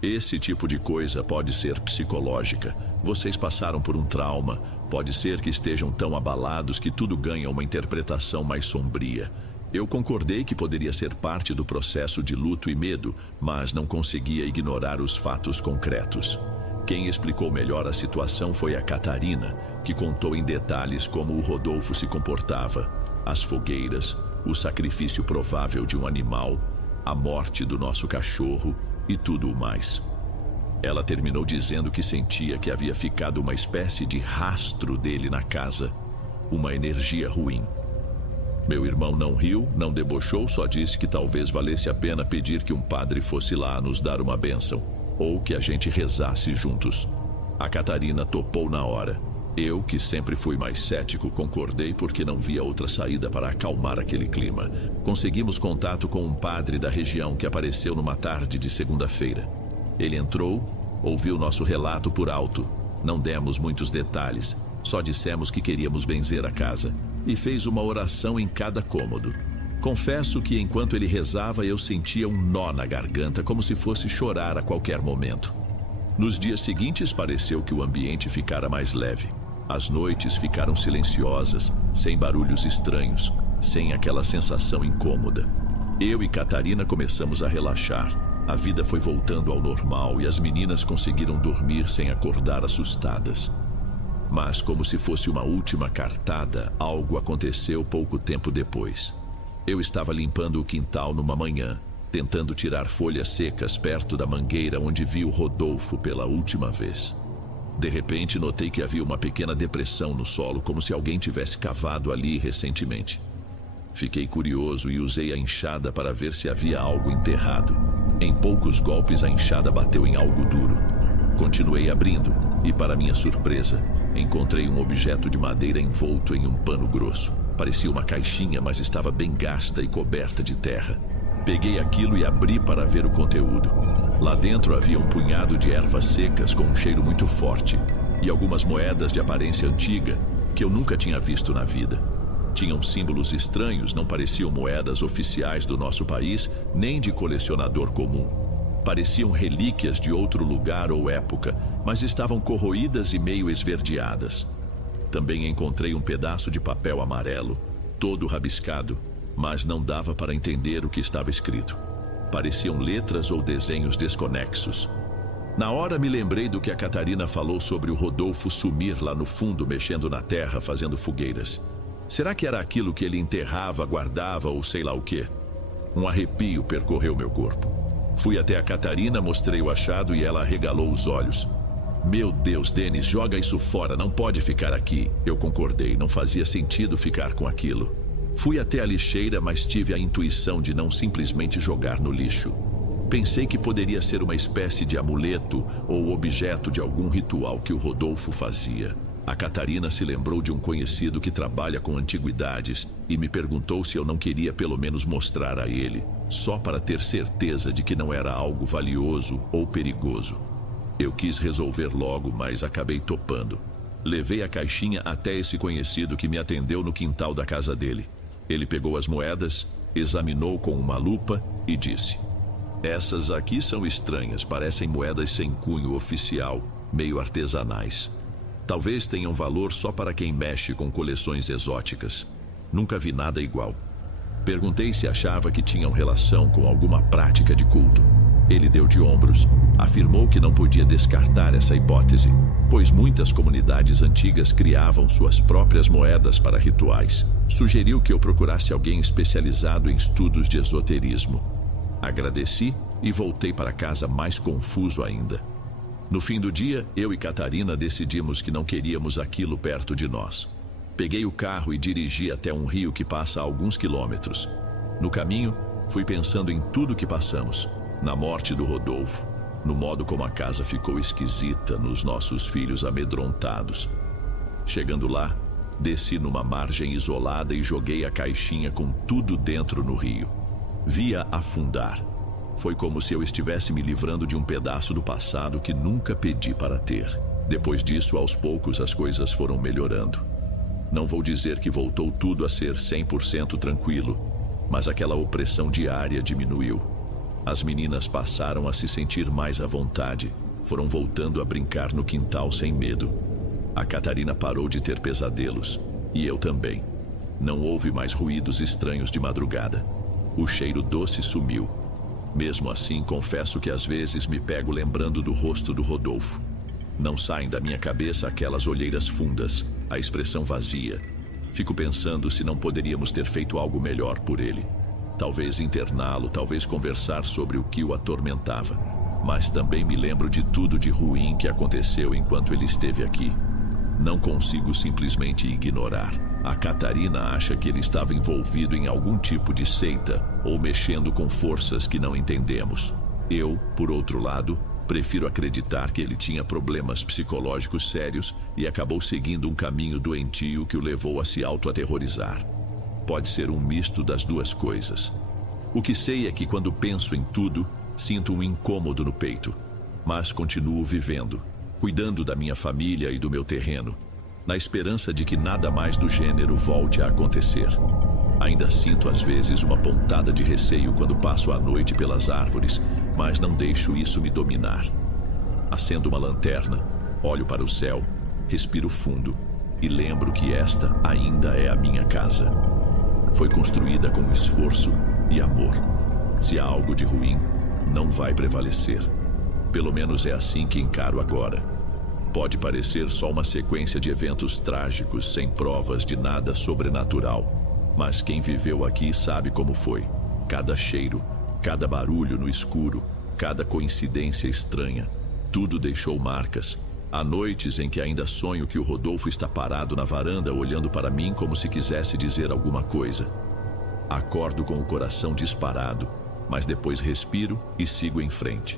esse tipo de coisa pode ser psicológica. Vocês passaram por um trauma. Pode ser que estejam tão abalados que tudo ganha uma interpretação mais sombria. Eu concordei que poderia ser parte do processo de luto e medo, mas não conseguia ignorar os fatos concretos. Quem explicou melhor a situação foi a Catarina, que contou em detalhes como o Rodolfo se comportava, as fogueiras, o sacrifício provável de um animal, a morte do nosso cachorro e tudo o mais. Ela terminou dizendo que sentia que havia ficado uma espécie de rastro dele na casa, uma energia ruim. Meu irmão não riu, não debochou, só disse que talvez valesse a pena pedir que um padre fosse lá nos dar uma bênção, ou que a gente rezasse juntos. A Catarina topou na hora. Eu, que sempre fui mais cético, concordei porque não via outra saída para acalmar aquele clima. Conseguimos contato com um padre da região que apareceu numa tarde de segunda-feira. Ele entrou, ouviu nosso relato por alto. Não demos muitos detalhes, só dissemos que queríamos benzer a casa, e fez uma oração em cada cômodo. Confesso que enquanto ele rezava eu sentia um nó na garganta, como se fosse chorar a qualquer momento. Nos dias seguintes pareceu que o ambiente ficara mais leve. As noites ficaram silenciosas, sem barulhos estranhos, sem aquela sensação incômoda. Eu e Catarina começamos a relaxar. A vida foi voltando ao normal e as meninas conseguiram dormir sem acordar assustadas. Mas como se fosse uma última cartada, algo aconteceu pouco tempo depois. Eu estava limpando o quintal numa manhã, tentando tirar folhas secas perto da mangueira onde vi o Rodolfo pela última vez. De repente, notei que havia uma pequena depressão no solo, como se alguém tivesse cavado ali recentemente. Fiquei curioso e usei a enxada para ver se havia algo enterrado. Em poucos golpes, a enxada bateu em algo duro. Continuei abrindo e, para minha surpresa, encontrei um objeto de madeira envolto em um pano grosso. Parecia uma caixinha, mas estava bem gasta e coberta de terra. Peguei aquilo e abri para ver o conteúdo. Lá dentro havia um punhado de ervas secas com um cheiro muito forte e algumas moedas de aparência antiga que eu nunca tinha visto na vida. Tinham símbolos estranhos, não pareciam moedas oficiais do nosso país, nem de colecionador comum. Pareciam relíquias de outro lugar ou época, mas estavam corroídas e meio esverdeadas. Também encontrei um pedaço de papel amarelo, todo rabiscado, mas não dava para entender o que estava escrito. Pareciam letras ou desenhos desconexos. Na hora me lembrei do que a Catarina falou sobre o Rodolfo sumir lá no fundo, mexendo na terra, fazendo fogueiras. Será que era aquilo que ele enterrava, guardava ou sei lá o quê? Um arrepio percorreu meu corpo. Fui até a Catarina, mostrei o achado e ela arregalou os olhos. Meu Deus, Dennis, joga isso fora, não pode ficar aqui. Eu concordei, não fazia sentido ficar com aquilo. Fui até a lixeira, mas tive a intuição de não simplesmente jogar no lixo. Pensei que poderia ser uma espécie de amuleto ou objeto de algum ritual que o Rodolfo fazia. A Catarina se lembrou de um conhecido que trabalha com antiguidades e me perguntou se eu não queria pelo menos mostrar a ele, só para ter certeza de que não era algo valioso ou perigoso. Eu quis resolver logo, mas acabei topando. Levei a caixinha até esse conhecido que me atendeu no quintal da casa dele. Ele pegou as moedas, examinou com uma lupa e disse: essas aqui são estranhas, parecem moedas sem cunho oficial, meio artesanais. Talvez tenham valor só para quem mexe com coleções exóticas. Nunca vi nada igual. Perguntei se achava que tinham relação com alguma prática de culto. Ele deu de ombros. Afirmou que não podia descartar essa hipótese, pois muitas comunidades antigas criavam suas próprias moedas para rituais. Sugeriu que eu procurasse alguém especializado em estudos de esoterismo. Agradeci e voltei para casa mais confuso ainda. No fim do dia, eu e Catarina decidimos que não queríamos aquilo perto de nós. Peguei o carro e dirigi até um rio que passa a alguns quilômetros. No caminho, fui pensando em tudo que passamos. Na morte do Rodolfo, no modo como a casa ficou esquisita, nos nossos filhos amedrontados. Chegando lá, desci numa margem isolada e joguei a caixinha com tudo dentro no rio. Vi-a afundar. Foi como se eu estivesse me livrando de um pedaço do passado que nunca pedi para ter. Depois disso, aos poucos, as coisas foram melhorando. Não vou dizer que voltou tudo a ser 100% tranquilo, mas aquela opressão diária diminuiu. As meninas passaram a se sentir mais à vontade, foram voltando a brincar no quintal sem medo. A Catarina parou de ter pesadelos, e eu também. Não houve mais ruídos estranhos de madrugada. O cheiro doce sumiu. Mesmo assim, confesso que às vezes me pego lembrando do rosto do Rodolfo. Não saem da minha cabeça aquelas olheiras fundas, a expressão vazia. Fico pensando se não poderíamos ter feito algo melhor por ele. Talvez interná-lo, talvez conversar sobre o que o atormentava. Mas também me lembro de tudo de ruim que aconteceu enquanto ele esteve aqui. Não consigo simplesmente ignorar. A Catarina acha que ele estava envolvido em algum tipo de seita ou mexendo com forças que não entendemos. Eu, por outro lado, prefiro acreditar que ele tinha problemas psicológicos sérios e acabou seguindo um caminho doentio que o levou a se auto-aterrorizar. Pode ser um misto das duas coisas. O que sei é que quando penso em tudo, sinto um incômodo no peito. Mas continuo vivendo, cuidando da minha família e do meu terreno, na esperança de que nada mais do gênero volte a acontecer. Ainda sinto às vezes uma pontada de receio quando passo a noite pelas árvores, mas não deixo isso me dominar. Acendo uma lanterna, olho para o céu, respiro fundo e lembro que esta ainda é a minha casa. Foi construída com esforço e amor. Se há algo de ruim, não vai prevalecer. Pelo menos é assim que encaro agora. Pode parecer só uma sequência de eventos trágicos sem provas de nada sobrenatural. Mas quem viveu aqui sabe como foi. Cada cheiro, cada barulho no escuro, cada coincidência estranha. Tudo deixou marcas. Há noites em que ainda sonho que o Rodolfo está parado na varanda olhando para mim como se quisesse dizer alguma coisa. Acordo com o coração disparado, mas depois respiro e sigo em frente.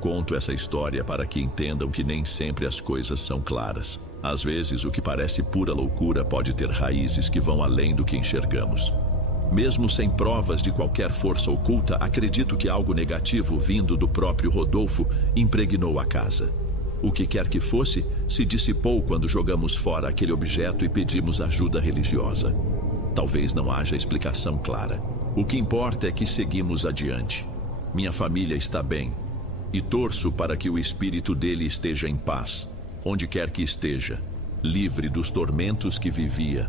Conto essa história para que entendam que nem sempre as coisas são claras. Às vezes, o que parece pura loucura pode ter raízes que vão além do que enxergamos. Mesmo sem provas de qualquer força oculta, acredito que algo negativo vindo do próprio Rodolfo impregnou a casa. O que quer que fosse, se dissipou quando jogamos fora aquele objeto e pedimos ajuda religiosa. Talvez não haja explicação clara. O que importa é que seguimos adiante. Minha família está bem, e torço para que o espírito dele esteja em paz, onde quer que esteja, livre dos tormentos que vivia.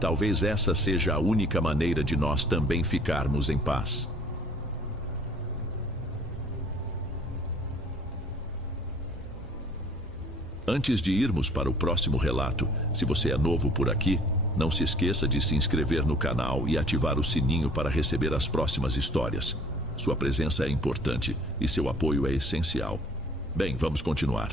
Talvez essa seja a única maneira de nós também ficarmos em paz. Antes de irmos para o próximo relato, se você é novo por aqui, não se esqueça de se inscrever no canal e ativar o sininho para receber as próximas histórias. Sua presença é importante e seu apoio é essencial. Bem, vamos continuar.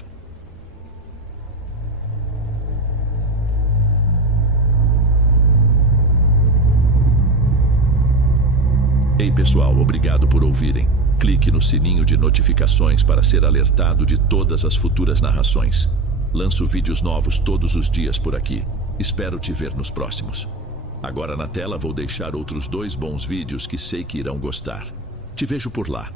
Ei pessoal, obrigado por ouvirem. Clique no sininho de notificações para ser alertado de todas as futuras narrações. Lanço vídeos novos todos os dias por aqui. Espero te ver nos próximos. Agora na tela vou deixar outros 2 bons vídeos que sei que irão gostar. Te vejo por lá.